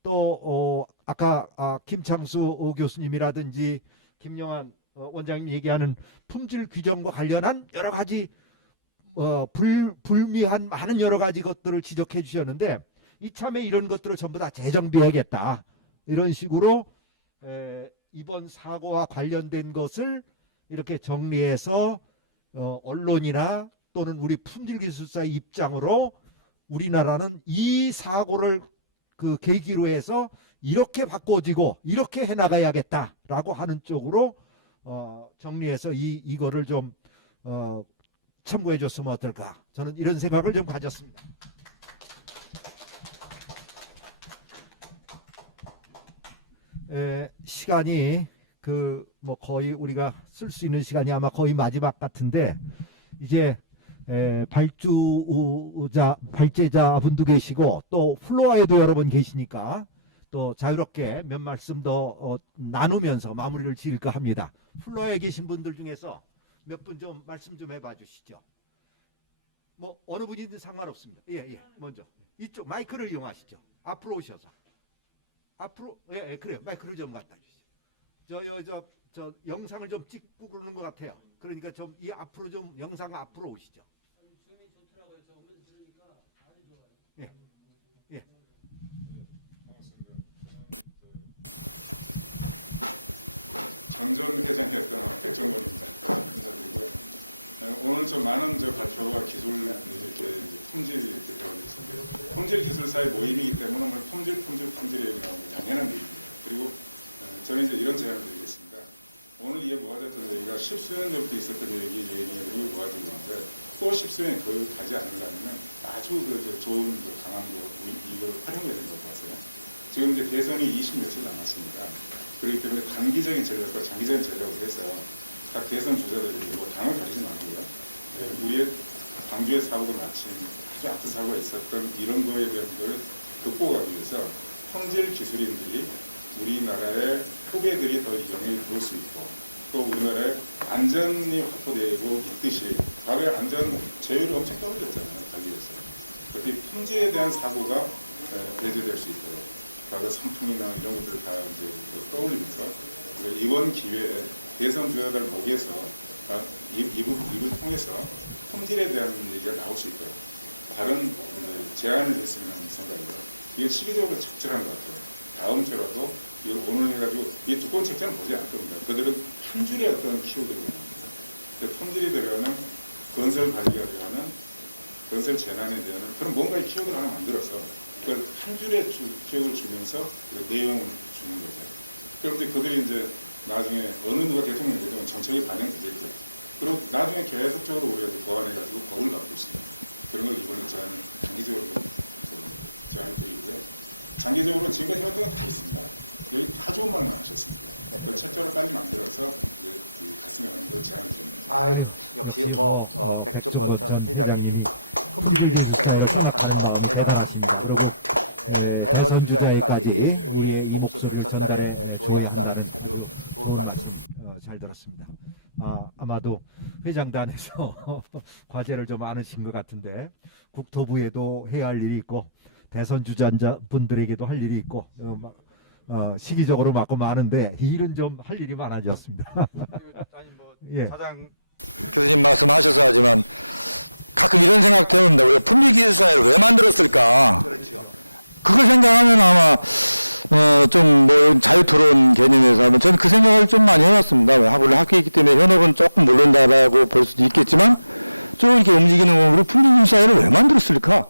또 아까 김창수 교수님이라든지 김영환 원장님 얘기하는 품질 규정과 관련한 여러 가지 불미한 많은 여러 가지 것들을 지적해 주셨는데, 이참에 이런 것들을 전부 다 재정비해야겠다, 이런 식으로 이번 사고와 관련된 것을 이렇게 정리해서 언론이나 또는 우리 품질기술사의 입장으로 우리나라는 이 사고를 그 계기로 해서 이렇게 바꿔지고 이렇게 해나가야겠다라고 하는 쪽으로 정리해서 이거를 좀 참고해 줬으면 어떨까, 저는 이런 생각을 좀 가졌습니다. 시간이 그 뭐 거의 우리가 쓸 수 있는 시간이 아마 거의 마지막 같은데, 이제 발제자 분도 계시고 또 플로어에도 여러 분 계시니까 또 자유롭게 몇 말씀 더 나누면서 마무리를 지을까 합니다. 플로어에 계신 분들 중에서 몇 분 좀 말씀 좀 해봐 주시죠. 뭐 어느 분이든 상관없습니다. 예, 먼저 이쪽 마이크를 이용하시죠. 앞으로 오셔서. 앞으로, 예, 그래요. 마이크를 좀 갖다 주시죠. 저 영상을 좀 찍고 그러는 것 같아요. 그러니까 좀 이 앞으로 좀 영상 앞으로 오시죠. 줌이 좋더라고요. 저 오면서 들으니까 아주 좋아요. 예. 반갑습니다. 저는 전전 회장이었던 백종원입니다. 인사드리고요. 오늘 저 많은 발표와 기술 이렇게 품질 이렇게 되어 있습니다. 품질 기술사의 모임이기 때문에 품질이 나오는 당연한 얘기예요. 그리고 저는 이제 이런 제안을 드리겠습니다. 오늘 이게 모아졌던 얘기가 십수년 전부터 있었던 얘기들이 모아진 건데, 또 십수년이 더 가지 않으려면 아주 좋은 강한 이걸 활용해야 된다고 봤어요. 지금 이제 대선이 20 며칠 남았습니다. 그렇기 때문에 단기적인 전략과 장기적인 전략을 해서 각 대선 주자들이 당을 가리지 말고요. 우리의 광주의 사고가 마침 아주 아픈 사고가 있었던 이런 거에 대한 걸 극복하기 위해서 품질 기술인들이 우리나라의 후배들이 더 영향을 줄 수 있고, 또 우리나라의 안전이 확보되고 있듯이 과거에 안전 제휴율이 엄청 떨어졌잖아요, 관리에서. 그렇게 품질에 대한 사고가 배제될 수 있도록 과거 선풍이나 이런 것들을 다 이제 떠올리면서 이번 기회에 대선 주자들 목에서 입을 통해서 품질에 대한 얘기가 나올 수 있도록 다른 제안을 했으면 하는 생각이고요. 이게 시기적으로 적절한 것 같아요. 다음 주라도 이걸 오늘 해가지고 이 두꺼운 책자는 보지 않을 겁니다. 그들은 한 줄의 어떤 키워드를 원합니다. 품질이 들어가는 건설 관리가 들어가는 건설 재난에 대한 그런 뭔가의 키워드를 하나 만들어서 그걸 한 줄의 키워드를 주면서 그 내용을 주는 거죠. 그럼 이제 그들이 이제 나중에 어느 누가 대통령이 되든 정책이 반영되겠고요. 그리고 나중에 계속적으로 우리가 보완해가지고 법을 바꿀 수 있는 그런 걸 이번에 장기적으로 제안을 드리고요. 장기적으로 지금까지 해왔던 건 다 있습니다. 여기 다 좋은 말만 하셨습니다. 그 책자를 빨리 만들어서 이제 갔으면 하는 걸 제안을 드립니다. 아유, 역시 백종원 전 회장님이 품질 기술사를 생각하는 마음이 대단하십니다. 그리고 대선 주자에까지 우리의 이 목소리를 전달해 줘야 한다는 아주 좋은 말씀 잘 들었습니다. 아마도 회장단에서 과제를 좀 많으신 것 같은데, 국토부에도 해야 할 일이 있고 대선 주자분들에게도 할 일이 있고 시기적으로 맞고 많은데 이 일은 좀 할 일이 많아졌습니다. 아니 뭐 예. 가장 교수님 말씀하셔서 하지만 가끔 이런 생각 드는데 우리가 품질기술사회를 왜 만들었을까? 그렇죠. 그걸 생각하면 아마 좀 뭐 자유토론 개념에서 하면 저는 그 생각을 좀 많이 해왔습니다. 원래 학교에 있기 때문에 현업은 조금 모른다라고 볼 수도 있겠지만 좀 이렇게 움직이는 몸으로 품질기술사회를 왜 만들었을까?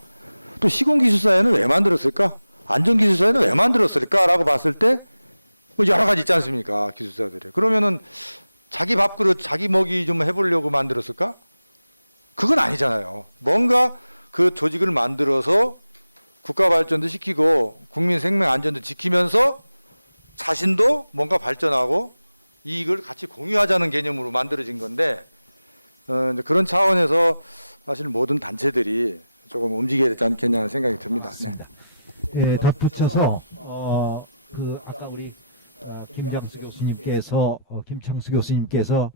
또 시공기술사회는 왜 만들었을까? 안전기술사회는 왜 만들었을까라고 봤을 때 뭐 여러 가지 있지 않습니까? 기술사들이. 그러면은 자기 밥그릇 자기 먹이 좀 해보려고 만들었을까? 그건 아니잖아요. 뭔가 그 조직을 만들어서 국가 발전도 시키고 국민 생명 안전도 지키면서 자신도 뭔가 발전하고 이익을 같이 공유하자는 개념으로 만들어진 건데 이제 그런 차원에서 사실 모든 단체들이 조금 움직여야 되지 않겠냐는 생각이 듭니다. 맞습니다. 예, 덧붙여서 그 아까 우리 김창수 교수님께서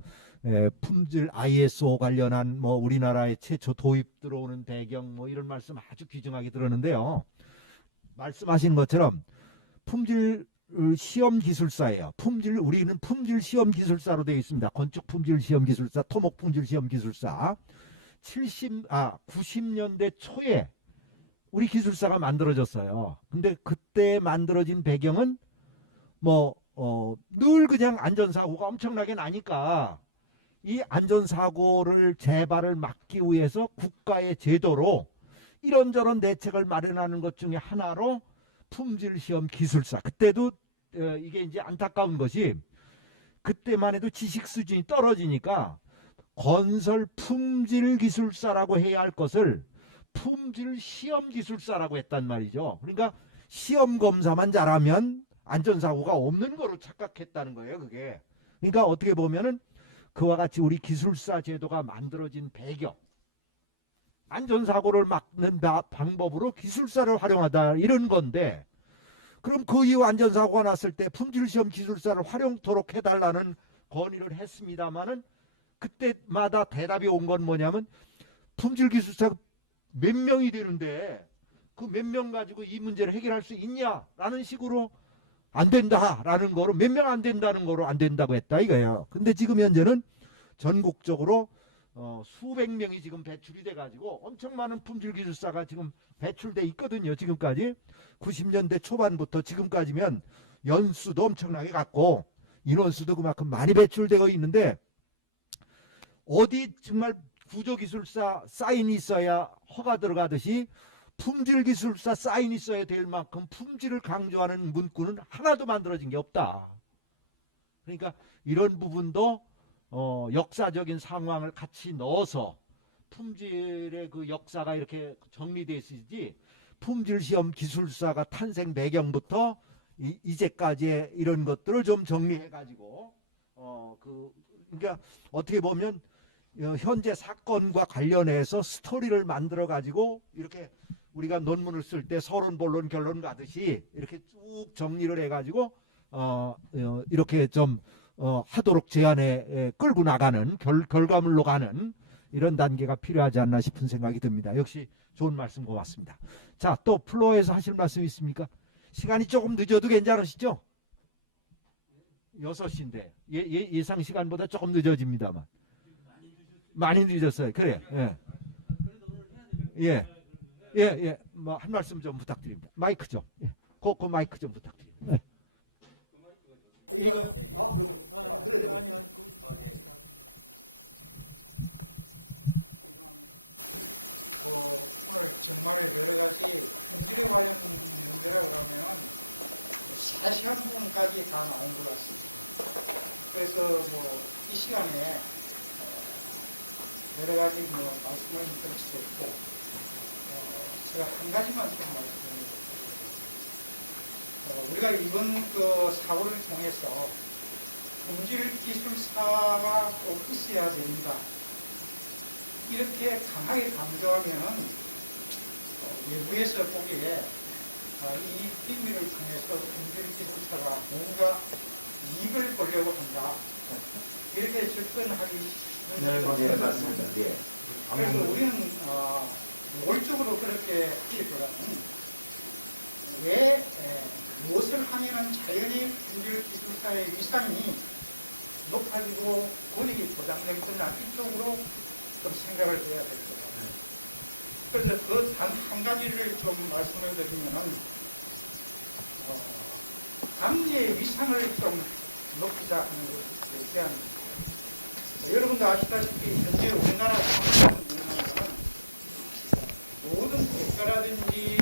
품질 ISO 관련한 뭐 우리나라의 최초 도입 들어오는 배경 뭐 이런 말씀 아주 귀중하게 들었는데요. 말씀하신 것처럼 품질 시험 기술사예요. 우리는 품질 시험 기술사로 되어 있습니다. 건축 품질 시험 기술사, 토목 품질 시험 기술사. 90년대 초에 우리 기술사가 만들어졌어요. 근데 그때 만들어진 배경은 늘 그냥 안전사고가 엄청나게 나니까 이 안전사고를 재발을 막기 위해서 국가의 제도로 이런저런 대책을 마련하는 것 중에 하나로 품질시험 기술사. 그때도 이게 이제 안타까운 것이 그때만 해도 지식 수준이 떨어지니까 건설 품질 기술사라고 해야 할 것을 품질 시험 기술사라고 했단 말이죠. 그러니까 시험 검사만 잘하면 안전사고가 없는 거로 착각했다는 거예요, 그게. 그러니까 어떻게 보면은 그와 같이 우리 기술사 제도가 만들어진 배경, 안전사고를 막는 방법으로 기술사를 활용하다 이런 건데, 그럼 그 이후 안전사고가 났을 때 품질시험 기술사를 활용토록 해달라는 건의를 했습니다마는 그때마다 대답이 온 건 뭐냐면 품질기술사 몇 명이 되는데 그 몇 명 가지고 이 문제를 해결할 수 있냐라는 식으로 안 된다라는 거로, 몇 명 안 된다는 거로 안 된다고 했다 이거예요. 근데 지금 현재는 전국적으로 수백 명이 지금 배출이 돼 가지고 엄청 많은 품질 기술사가 지금 배출돼 있거든요. 지금까지 90년대 초반부터 지금까지면 연수도 엄청나게 갔고 인원수도 그만큼 많이 배출되어 있는데, 어디 정말 구조기술사 사인이 있어야 허가 들어가듯이 품질기술사 사인이 있어야 될 만큼 품질을 강조하는 문구는 하나도 만들어진 게 없다. 그러니까 이런 부분도 역사적인 상황을 같이 넣어서 품질의 그 역사가 이렇게 정리되어 있지, 품질시험 기술사가 탄생 배경부터 이제까지의 이런 것들을 좀 정리해가지고 그러니까 어떻게 보면 현재 사건과 관련해서 스토리를 만들어가지고 이렇게 우리가 논문을 쓸 때 서론, 본론, 결론 가듯이 이렇게 쭉 정리를 해가지고 이렇게 좀 하도록 제안에 끌고 나가는 결과물로 가는 이런 단계가 필요하지 않나 싶은 생각이 듭니다. 역시 좋은 말씀 고맙습니다. 자, 또 플로어에서 하실 말씀 있습니까? 시간이 조금 늦어도 괜찮으시죠? 6시인데 예상 시간보다 조금 늦어집니다만. 많이 늦었어요. 그래요. 예. 뭐 한 말씀 좀 부탁드립니다. 마이크 좀. 예. 그 마이크 좀 부탁드립니다. 예. 이거요? 그래도. 오늘 정말 여러 가지 품질에 관련 문제라 그러면 4시간 분까지 다 나온 것 같습니다. 그래서 이 시간에 여러 가지 말씀을 드릴 수 없고, 제가 한 가지만 좀 말씀드립니다. 우리가 이번 그 사고를 통해서 품질 기술사가 꼭 있어야 된다, 이렇게 강하게 강조하면은 외부에서 보기에 이 비밀을 통해서 품질 기술사가 뭔가 이익을 보려고 한다, 이렇게 접근하기 네, 맞습니다. 예. 그래서 우리는 노골적으로 그렇게 하기보다는 왜 무엇을 하면은 자연히 품질 기술사의 위상이 높아지고 권익이 보장될 거냐, 이쪽으로 좀 생각을 해야 될 것 같아요. 그래서 그 단 한 가지를 좀 말씀을 드리면은 감리의 위상을 좀 높이자 하는 것이 제안입니다. 여러분도 아시다시피 현재 우리나라 상황은 모든 국가라든지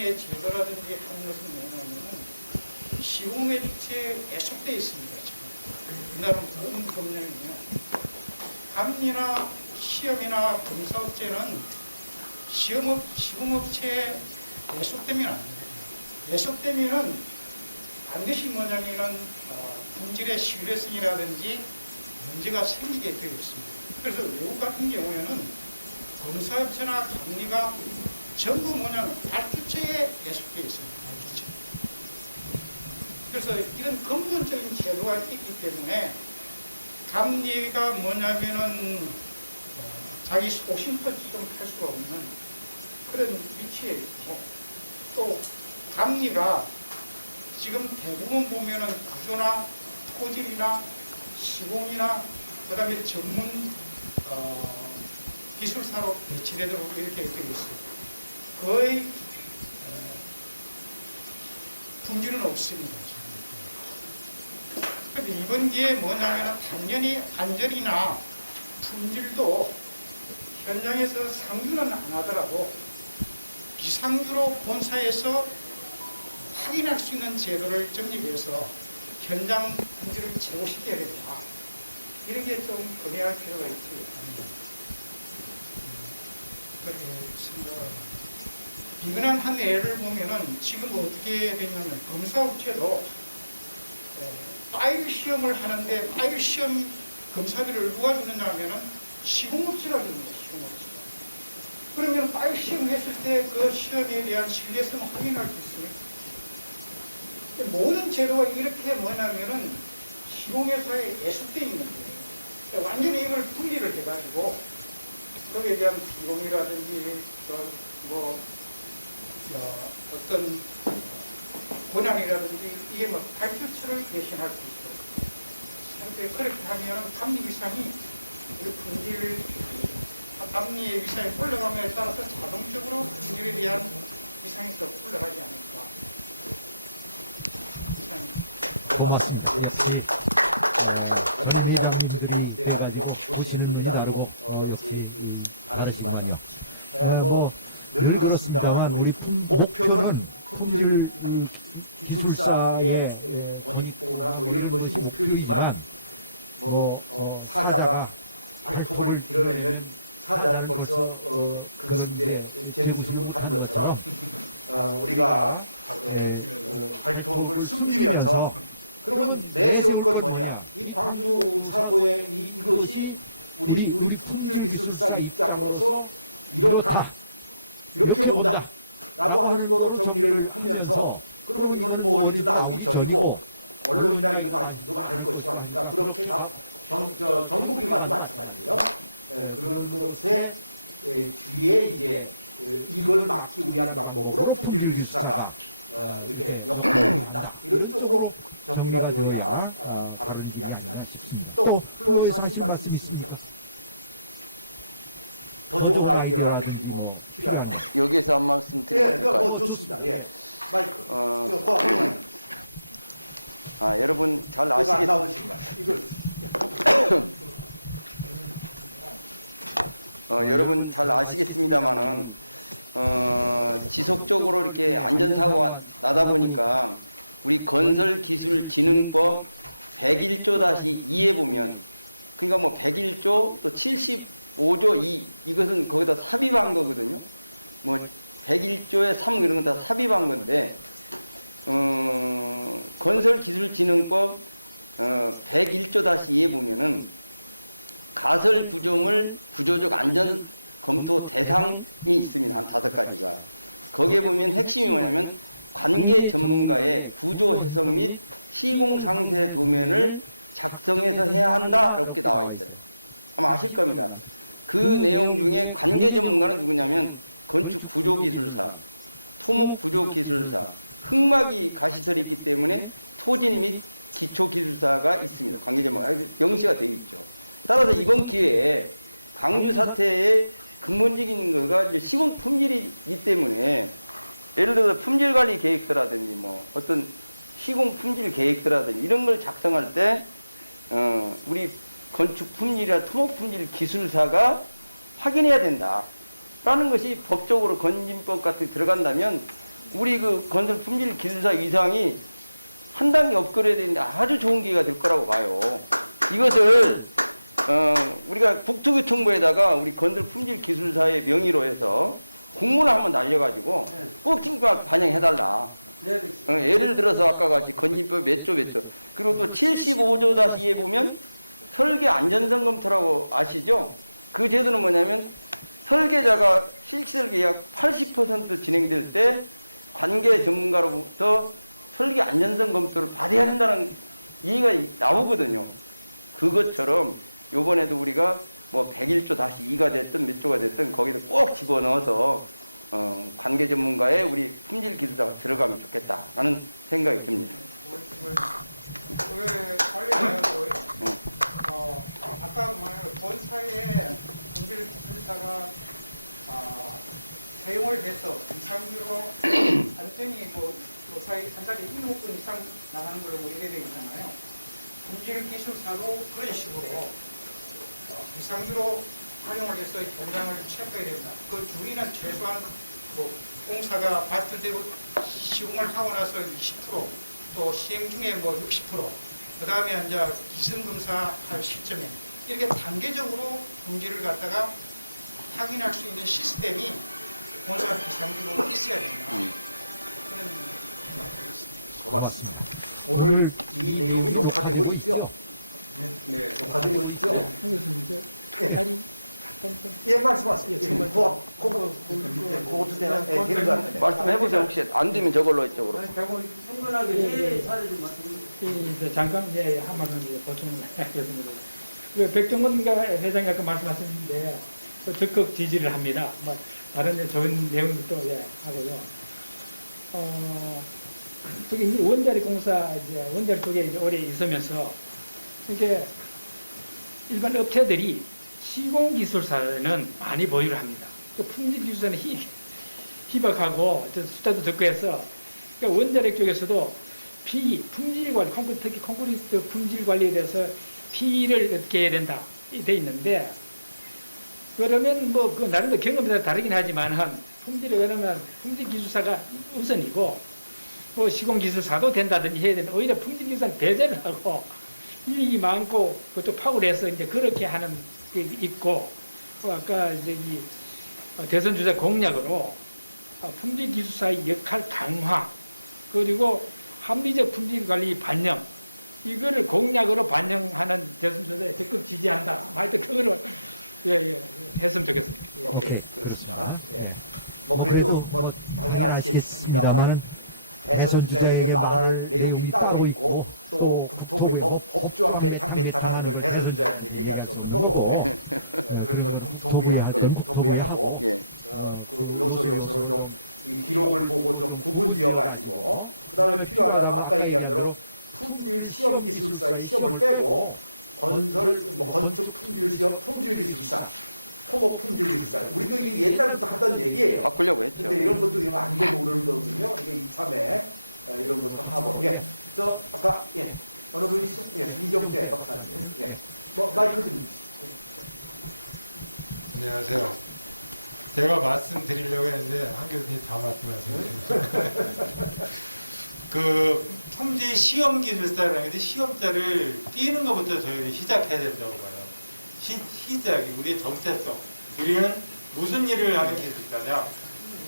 이상의 제도라든지 하는 것은 뭐냐면은 시공의 주체에 애속되어 있습니다. 지금 우리나라 모든 법령이요. 감리나 시험이나 검사업체는 시공업체에 애속되면 안 됩니다. 애속되면은 반드시 뭐냐면은 품질의 신뢰성이라든지 문제가 생기게 되어 있습니다. 그래서 외국 같은 경우에는 검사업체나 감리가 전부 뭐냐면 발주처에 애속되어 있습니다. 발주처. 그래서 이런 근본적인 제도가 있기 때문에 감리가 뭐냐면은 자기 소신껏 지금 할 수가 없는 그런 위치에 있고, 또 감리가 지금 대부분 보면은 구조나 토질이나 시공이나 그다음에 전문 기술사로 배치되도록 이렇게 되어 있어요. 거의 품질은 없습니다. 그런데 이번 기회에 뭐냐면 당연히 안전이나 품질도 현장에서 상주는 안 하더라도 비상주로 본사에서 확인할 수 있는 제도를 정립해서 현장 품질을 제고시켜야 된다. 이런 게 좀 건의할 필요가 있지 않습니다. 그렇게 생각합니다. 비근한 한 예를 보면은 지금 어떻게 되냐면 검사업체도 파일 시험을 하는데 파일 시험 검사비를 누가 주느냐 하면은 시공업체가 주는 거예요. 시공업체가. 그러면 파일 시험 했을 때 그 시험에 대한 신뢰성 확인할 수 있습니까? 모든 제도가 이렇게 뭐냐면은 시공회사에 애숙되어 있는 거예요. 완전히 이걸 분리를 해가지고 거기에 대한 비용이라든지 어떤 권한이라든지 이게 뭐 발주처를 대신할 수 있어요. 그렇게 하면 감리 위상이 우리 품질 감리의 위상이 올라감에 따라서 자동적으로 품질에 대한 위상이 더 올라가지 않을까. 고맙습니다. 역시 다른 회장님들이 돼가지고 오시는 일을 다르고 역시 다르시구만요. 늘 그렇습니다만 우리 목표는 품질 기술사의 원익보나 뭐 이런 것이 목표이지만 사자가 발톱을 드러내면 사자는 벌써 그거는 이제 재무지를 못하는 것처럼 우리가 발톱을 숨기면서 그러면 내세울 건 뭐냐? 이 광주 사고의 이것이 우리 품질 기술사 입장으로서 이렇다, 이렇게 본다 라고 하는 거로 정리를 하면서, 그러면 이거는 뭐 어디도 나오기 전이고 언론이나 이런 관심도 많을 것이고 하니까 그렇게 다 정보기관도 마찬가지예요. 그런 것에 뒤에 이제 이걸 막기 위한 방법으로 품질 기술사가 이렇게 역할을 한다, 이런 쪽으로 정리가 되어야 다른 일이 아니라 싶습니다. 또 플로에서 하신 말씀 있습니까? 더 좋은 아이디어라든지 뭐 필요한 거. 여기에서 한 말씀 드려도 될까요? 뭐 좋습니다. 예, 마이크. 여러분 잘 여러분 잘 아시겠습니다만은 지속적으로 이렇게 안전사고가 나다 보니까 우리 건설기술진흥법 101조-2에 보면, 그러니까 뭐 101조 또 75조 2 이것은 거기다 삽입한 거거든요. 뭐 101조에 3 이런 건 다 삽입한 건데, 건설기술진흥법 101조-2에 보면은 가설 구조물 구조적 안전 검토 대상이 있습니다. 한 5가지가. 거기에 보면 핵심이 뭐냐면 관계 전문가의 구조 해석 및 시공 상세 도면을 작성해서 해야 한다 이렇게 나와 있어요. 아마 아실 겁니다. 그 내용 중에 관계 전문가는 누구냐면 건축 구조 기술사, 토목 구조 기술사, 흙막이 가시설이 있기 때문에 토진 및 기초 기술사가 있습니다. 관계 전문가 명시가 되어 있죠. 따라서 이번 기회에 광주 사태의 근본적인 거가 이제 시공 품질이기 때문에, 예를 들어서 품질관리 계획서라든지 뭐 어떤 시공 품질 계획서라든지 이런 걸 작성할 때 우리 건축 품질이나 토목 품질 기술사가 확인해야 된다라는 것이 법적으로 건진법 같은 게 들어간다면 우리 그 건설 품질 기술사 위상이 한 단계 업그레이드되는데 아주 좋은 기회가 될 거라고 봐요. 이것을 우리가 국토교통부에다가 우리 건설 품질 기술사의 명의로 해서 공문을 한번 날려가지고 꼭 친구가 반영해달라. 예를 들어서 아까 같이 건립법 몇 조. 그리고 또 75조-2에 보면 설계 안전성 검토라고 아시죠? 그 제도는 뭐냐면 설계자가 실기설계 약 80% 진행될 때 관계 전문가로부터 설계 안전성 검토를 받아야 된다는 얘기가 나오거든요. 그것처럼 요번에도 우리가 뭐 101조-2가 됐든 몇 조가 됐든 거기다 꼭 집어넣어서 관계 전문가의 우리 품질 기술자가 들어가면 좋겠다라는 생각이 듭니다. 아까 본사에 품질 기술사가 채용을 해서 이상으로 안전이 사이 한 달에 1억 건 이상 나가는 걸로 우리가 되어 있잖아요. 품질 기술사도 그런 식으로 이상으로 활용을 해서 공장을 체크해야 된다. 그 주의는 최소한 공사가 발표되고 시공을 하고 나서 20%, 또 시행 중에 60%, 그 다음에 이제 기승검사 할 시점에 이렇게 단계적으로 품질을 갖다가 확인할 수 있는 시스템이 본사 비상기로 있어야 된다. 그런 생각이 있습니다. 고맙습니다. 오늘 이 내용이 녹화되고 있죠? 네, 녹화되고 있죠? 예, 말씀하세요. 그것도 되는 것 같아요. 말씀해보세요. 혹시 안 되면 저걸로 이쪽으로. 충분하게 사례 좀 말씀해. 잠깐 한 말은 보충을 하겠습니다. 백종원 회장이 아까 말씀하셨는데 적극 지지를 합니다. 다른 좋은 내용도 하고요. 특히 원자력 공사 원자력 쪽에 오래 있으면서 이게 일반 업체들이 시공기술사는 많이 보유를 합니다. 또 품질기술사는 희박하고 숫자도 적고 해서 그러니까 원자력 쪽에서도 PE, 품질관리, 특히 콘크리트 품질관리에 대해서 PE를 어떻게 해야 된다 돼 있는데 그러면 그 나름대로 경험에 따라 다르긴 하지만 품질을 그러면 품질기술사가 우선이고 시공기술사도 된다든지 해야 되는데 오히려 품질기술사는 배제를 하고 일이 많고 그것도 파고를 해서 이제 그렇게 하는 게 있고 아까 대선 주자 공약으로 품질기술사의 역할 강화 그리고 합리적 품질관리 반영 이거를 공약으로 반영하는 대선 주자에 적극 지지한다. 하여튼 그거를 했으면 좋겠습니다. 오케이, 그렇습니다. 예. 그래도 당연하시겠습니다만은 대선 주자에게 말할 내용이 따로 있고 또 국토부의 법조항 매탕하는 걸 대선 주자한테 얘기할 수 없는 거고 그런 건 국토부에 하든 국토부에 하고 그 요소를 좀 이 기록을 보고 좀 구분지어 가지고 그 다음에 필요하다면 아까 얘기한 대로 품질 시험 기술사의 시험을 빼고 건축 품질 시험 품질 기술사 토목 품질 기술사 우리도 이게 옛날부터 하던 얘기예요. 바꾸려고 했죠. 근데 이런 것도 이거 안 되고 그러는 거거든요. 이게 이참에 이런 것도 하고 저 아까 어느 분이시죠? 이정재 박사님 마이크 좀 주시죠. 안녕하세요. 제가 말씀드리려고 했는데 한 교수님 다 말씀하셨네요. 그 품질 시험 기술사라는 게 시험자를 띄는 것부터 저희들이 시작해야 된다고 봐요. 시작이 우리의 정체성. 우리는 무슨 일을 하는 기술사냐?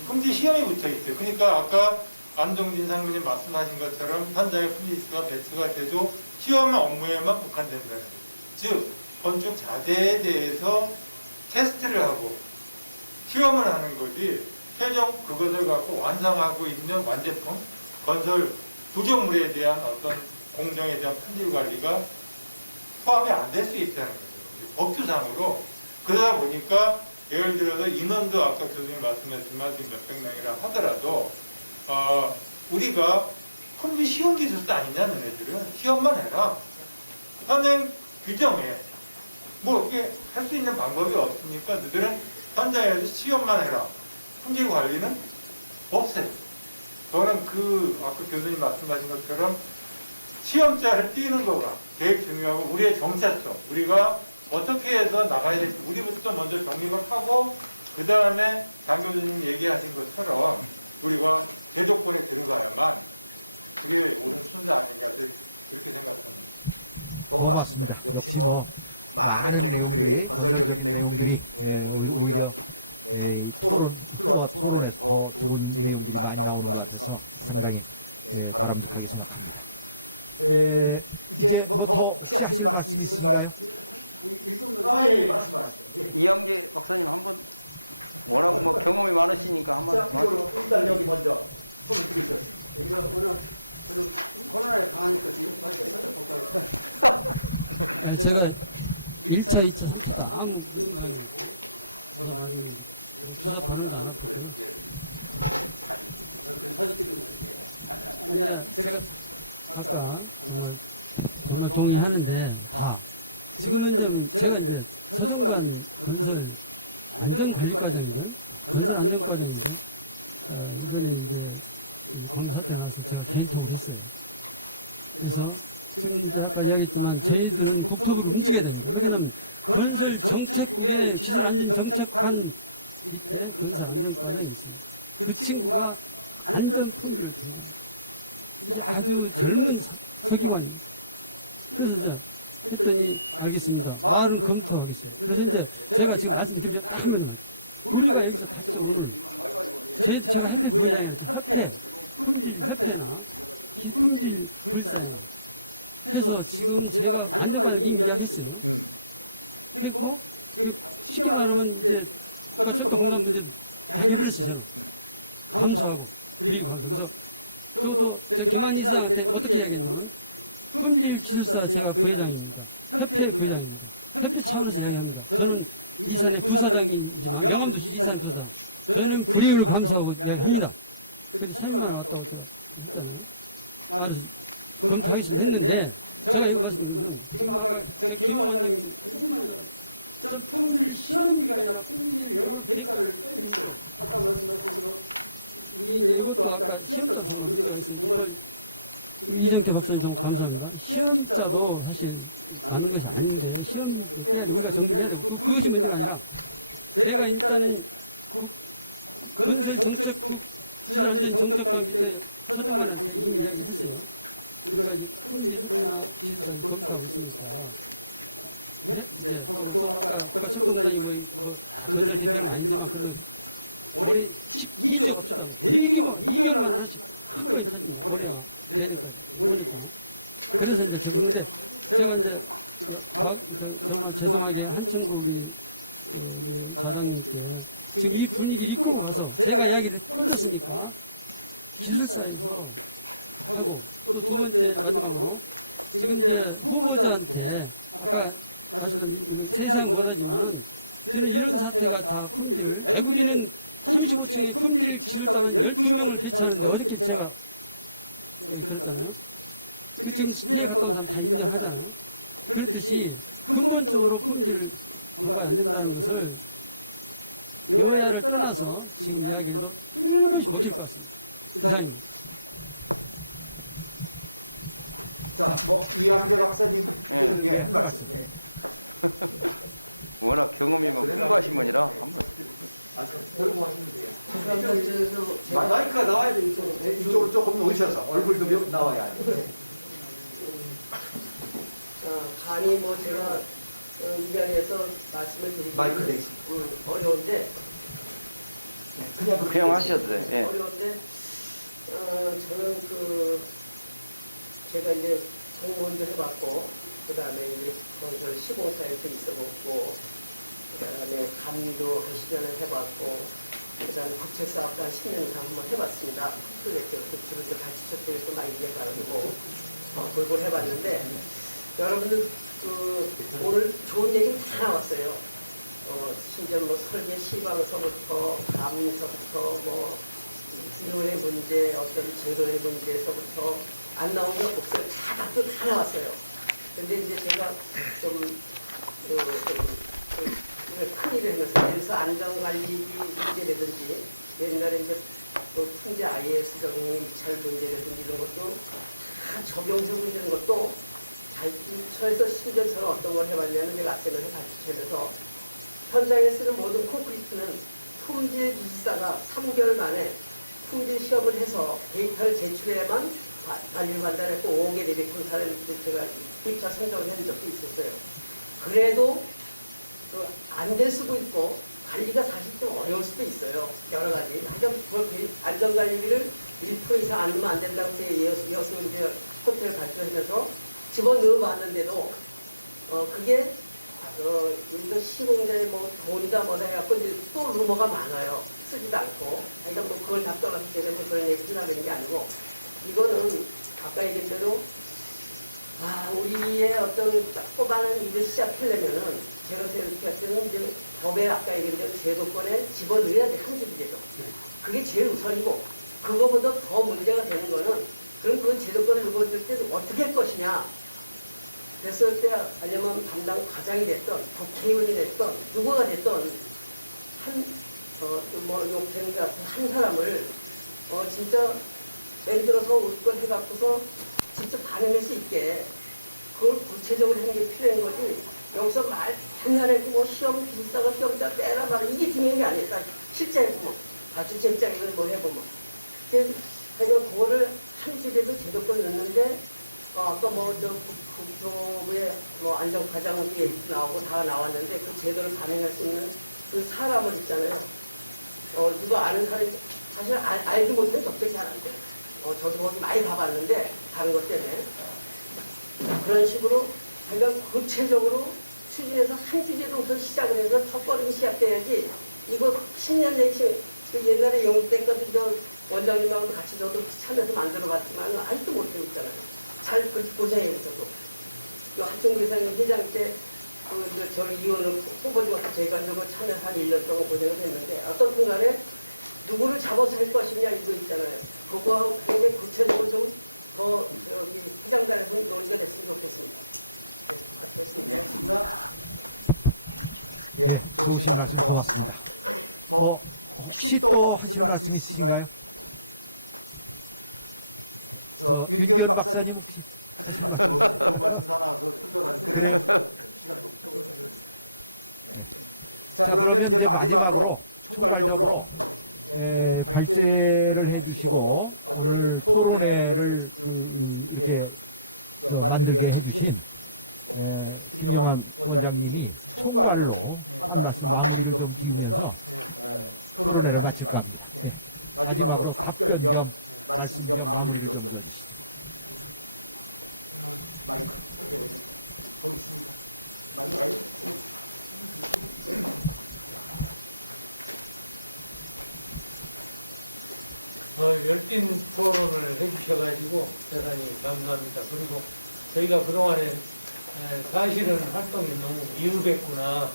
품질 시험이 붙어 있어요. 그러니까 아까 안동진 상무님 말씀하신 것처럼 현장의 품질수가 배치가 돼도 시험 업무에만 국한된다는 거예요. 즉 건축 자재에 대해서 테스트를 하고 시험을 하는 거지 최종 그것을 갖고 완성하고 있는 완제품, 건설 구조물에 대한 어떤 공정에 대한 품질 관리가 포함이 안 될 수 있다는 거죠. 법규상으로. 그러다 보니까 예를 들어서 인원도 아까 교수님 말씀하셨지만 지금 몇백 명이라 하더라도 우리가 품질 시험 기술사 아니냐 너네들은 시험만 해라. 현행 규정에 뭐 이렇게 할 수 있는 방법이 없으니까 너희들은 현장에서 시험만 해라. 품질 관리는 없어요. 저는 아까 교수님 말씀하신 것처럼 시험자를 띄는 거가 제일 중요하고 우리의 정체성, 우리가 어떻게 해서 나가야 될지 우리부터 먼저 정립을 하고 그 다음에 장 교수님 얘기하신 것처럼 우리가 대조건에 들어가야만 그게 옳은 순서 아닌가 그렇게 생각합니다. 고맙습니다. 역시 뭐 많은 내용들이 건설적인 내용들이 오히려 이 토론에서 더 좋은 내용들이 많이 나오는 것 같아서 상당히 바람직하게 생각합니다. 이제 뭐 더 혹시 하실 말씀 있으신가요? 예, 말씀하시죠. 예. 이영재 박사님 한번 워낙 뭐 경험이 많으시니까 한번 자, 이걸로 일단 여기 먼저 손을 들으셨습니다. 우리가 워낙 코로나에 강하니까 지금 제가 1차, 2차 아무 그런 거더 많이 주사 받는 안 하고 사진 찍은 거 아니야. 제가 아까 오늘 동의하는데 지금은 제가 이제 서정관 건설 안전관리과장인데 건설 안전과장인데 이번에 이제 방사학교 나와서 제가 데리고 있어요. 그래서 지금 이제 아까 얘기했지만 저희들은 국토부를 움직여야 됩니다. 그러면 건설 정책국의 기술 안전 정책관 밑에 건설 안전과장이 있어요. 그 친구가 안전 품질을 줘요. 이제 아주 젊은 설계관이에요. 그래서 했더니 알겠습니다. 마을은 검토하고 있어요. 그런데 제가 지금 말씀드린 게 딱 그러네요. 우리가 여기서 같이 오는 제가 하는 분야에는 협회, 품질 협회나 이 품질 불사나 해서 지금 제가 안전관을 이야기했어요. 그리고 쉽게 말하면 이제 국가철도 공감분들 해버렸어요. 감사하고 그리고 하면서 저도 제 경환 이사한테 어떻게 이야기하냐면 품질 기술사 제가 부회장입니다. 협회 부회장입니다. 협회 차원에서 이야기합니다. 저는 이산의 부사장입니다. 명함도 이산의 부사. 저는 불이익을 감사하고 이야기합니다. 그렇게 사진만 나왔다고 아주 검토하겠습니다 했는데 제가 이것은 이건 지금 아까 제 김영환장님 저 품질 시험비가 아니라 품질 영업 대가를 빼있어요. 아까 말씀하신 대로 이것도 아까 시험자 정말 문제가 있어요. 정말 이정태 박사님 너무 감사합니다. 시험자도 사실 나는 게 아닌데 시험자도 꽤 우리가 정리해야 되고 그것이 문제가 아니라 제가 일단은 건설 정책국 기술안전이 정책관 때 서정관한테 이미 이야기했어요. 우리가 품질 협회나 기술사를 검토하고 있으니까 이제 또 아까 철도공단이 뭐 건설 대상은 아니지만 그래도 올해 12주가 없었다. 대규모 2개월만 한 큰 거 있었습니다. 올해나 내년까지 보니까. 그래서 이제 지금 제가 이제 정말 죄송하게 한성도 우리 사장님께서 지금 이 분위기 이끌고 가서 제가 이야기를 꽂았으니까 기술사에서 하고 또 두 번째 마지막으로 지금 이제 후보자한테 아까 말씀드린 세상 보다지만 이런 사태가 다 품질 외국인은 35층에 품질 기술가만 12명을 배치하는데 어떻게 제가 그럴까요? 그 지금 집에 갔다고 다 인정하잖아요. 그렇듯이 근본적으로 품질을 뭔가 안 된다는 것을 여야를 떠나서 지금 이야기해도 틀림없이 못할 것 같습니다. 이상입니다. 자, 뭐 이영재 박사님 한 말씀. 워낙 경험이 뭐 풍부하신 분이라 한번. 들고 하시면 돼요. 마이크가 나와야 되니까 이쪽으로 조금 오셔서 얼굴도 나와야 돼요. 감히 뭐 제가 이 자리에서 말씀을 드리기 마이크 대신 어려운데 그냥 하셔도 돼요. 예. 어려운데 저는 제가 이제 공무원도 해봤고 그 다음에 이제 건설 시공사에서 있어봤고 그 다음에 감리도 한 10년을 해봤고 그 다음에 국책사업도 한 10년 이상 한번 해봤습니다. 프로젝트 주변도 가르치셨대서 많이 이해가지고 골고루 해봤는데 여러분들 오늘 좋은 얘기 다 나왔어요. 심지어 뭐 설계 시방서부터 감리서부터 뭐 비용의 문제, 어떤 제도의 문제에서부터 안 나온 게 없어요. 다 나왔어요. 근데 이제 제가 좀 큰일을 하면서 예를 들어서 안전관리 문제라든지 옛날에 이제 또 품질 IS 적용 입찰 문제라든지 이런 것도 다 적용되고 있는 것도 발주처에서 심지어 저는 어떤 걸 해봤냐면 제가 아세면서 발주처에서 현장에 쓰는 모든 콘크리트는 품질 기술사가 3개월 만에 품질 시험을 해서 데이터를 제출해야만 관리를 판단했고 5개 대비 검사를 제가 2차 선정을 한 적도 있었어요. 그래도 안 될 수도 있고 관리가 사실 좀 어려울 수도 있어요. 여러 가지. 하여간 안전관리비를 1% 이상 안 넣으면 안 된다고 여수 이제 호텔 발표하면서 집어넣어 봤는데도 그게 이거 시공자의 뭐 돈이다 뭐다 해갖고 이제 또 루머가 많아요. 쓰지도 않고. 하여간 뭐 그걸 다 떠나서 제가 뭐 그런 얘기 하려는 게 아니고 이거는 아까 얘기한 대로 우리의 어떤 뽑아낸 일을 시작하려면은 제가 생각할 때는 이제 법에 아까 얘기한 대로 제도권에 집어넣어야 돼. 한시제도. 그게 제일 우선이고 그거보다 더 문제가 되는 거는 그럼 그 제도권을 넣어줄 때 어떻게 할 것이냐. 그랬을 때 아니면 담당 과장이 됐던 국회의원이 됐던 누구가 됐던 욕쟁이 같은 한 사람을 진짜 예를 들어서 우습걸 해갖고서 직접 반응할 수 있게 그걸 구체적으로 하는 게 필요한 거지. 여기서 말 맨날 했고 뭐 시험 기술사가 시험자 빼라 말아 이게 중요한 게 아니야. 실제 해보면 주체 입장에서 뭐 해보면 그래서 그거를 한시대도 제도권 넣는데 아까 국토부의 안전과장 얘기 나오고 다 나왔는데 그 제도를 반영할 수 있는 그 사람을 있잖아요. 누가 아는 사람이 사실 알지 못하면 접촉이 잘 안 돼. 저도 거기 많이 가봤는데 다른 것 때문에 그런 식으로 그러니까 구체적으로 추진해서 한 주제로부터 시작을 해서 첫걸음이 시작돼야지. 이거 10년 내지 옛날에 영국 때까지 원장님하고 같이 저도 참여해서 만들어봤지만 아직도 못하고 있잖아요. 잘 고생해보셔도. 한총계사님 회장 때 저를 의원을 뽑아주고 제가 저거 참여해서 한 1년 동안 고생을 했는데 어떤 순간에 누구를 잡아서 할 것이냐 이거 있잖아요. 그거 굉장히 구체적으로 좀 더 회장단에서 논의가 됐으면 좋겠습니다. 네, 마치겠습니다. 예, 좋으신 말씀 고맙습니다. 혹시 또 하실 말씀 있으신가요? 윤기현 박사님 혹시 하실 말씀 좋은 말씀 다 나와서 그래요. 시간도 없죠. 자, 그러면 이제 마지막으로 총괄적으로 발제를 해주시고 오늘 토론회를 이렇게 만들게 해주신 김영환 원장님이 총괄로 한 말씀 마무리를 좀 드리면서 토론회를 마칠까 합니다. 마지막으로 답변 겸 말씀 겸 마무리를 좀 해주시죠. 마이크 거기 있습니다. 마이크. 열띤 토론을 해주셔가지고 대단히 감사합니다. 그리고 저희가 그동안에 사실은 활동이 너무 미흡했구나,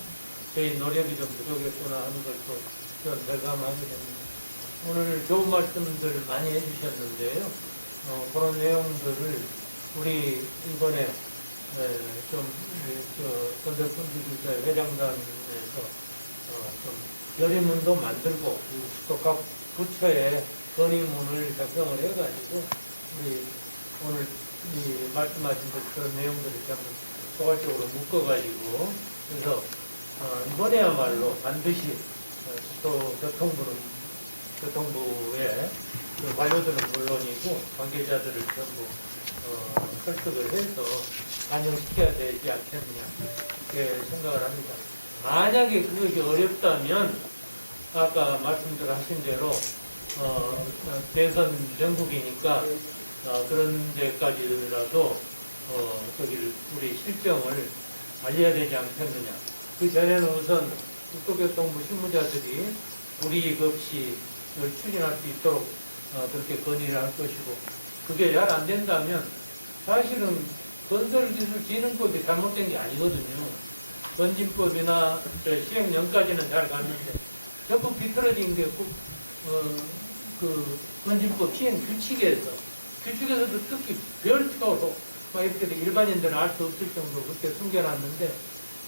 저희 노력이 좀 부족했구나 하는 걸 또 좀 절감하게 됩니다. 오늘 좋은 말씀들 많이 해주셨는데요. 그런 내용들을 우리 이번에 건설품질기술사 회장단에서 좀 결의문도 만들고 또 각 부처에 건의문을 작성을 해가지고 우리 오늘 이 말씀하신 그런 내용들을 전부 포괄적으로 묶어가지고 그래서 이번에야말로 반드시 또 교통부의 그 관료들은 물론이고 관계자들을 전부 설득을 해서 반영시켜야 되지 않겠느냐 이렇게 생각을 합니다. 만약에 그것이 어렵다면 아까 말씀들 하신 대로 대선 전국이니까 그런 데까지라도 우리 실정을 알려야 되지 않겠느냐. 그 전에는 우선 국토교통부 실무자들이 불이익 없이 추진할 수 있도록 그렇게 건의를 할 것이고 그게 잘 안 된다면 사실은 건설기술진흥법이 잘못된 게 아니거든요. 건진법이나 시행령까지는 잘 갔는데 전부 비틀어진 게 그 건진법 시행 규칙에서도 특히 별도로 막 이렇게 일반인들은 알 수 없을 정도로 그렇게 숨겨놨는데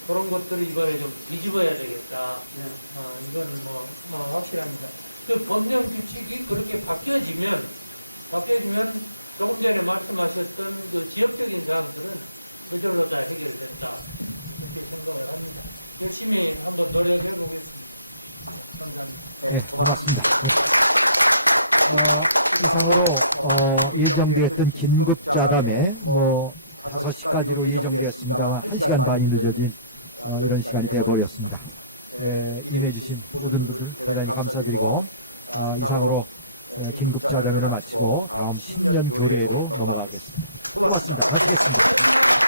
그런 것들을 이번에 좀 뒤집어야 되겠다. 이거는 확실합니다. 그 법령 규칙이 그렇게 바뀌어지면 조금 전에 말씀하셨던 그 지역적인 사항들은 그절로 다 해결된다. 이렇게 생각을 합니다. 열심히 한번 노력해 보겠습니다. 감사합니다. 네, 고맙습니다. 이상으로 예정되었던 긴급자담에 5시까지로 예정되었습니다. 1시간 반이 늦어진 이런 시간이 되어버렸습니다. 임해주신 모든 분들 대단히 감사드리고 이상으로 긴급자담을 마치고 다음 신년 교회로 넘어가겠습니다. 고맙습니다. 잘 들었습니다.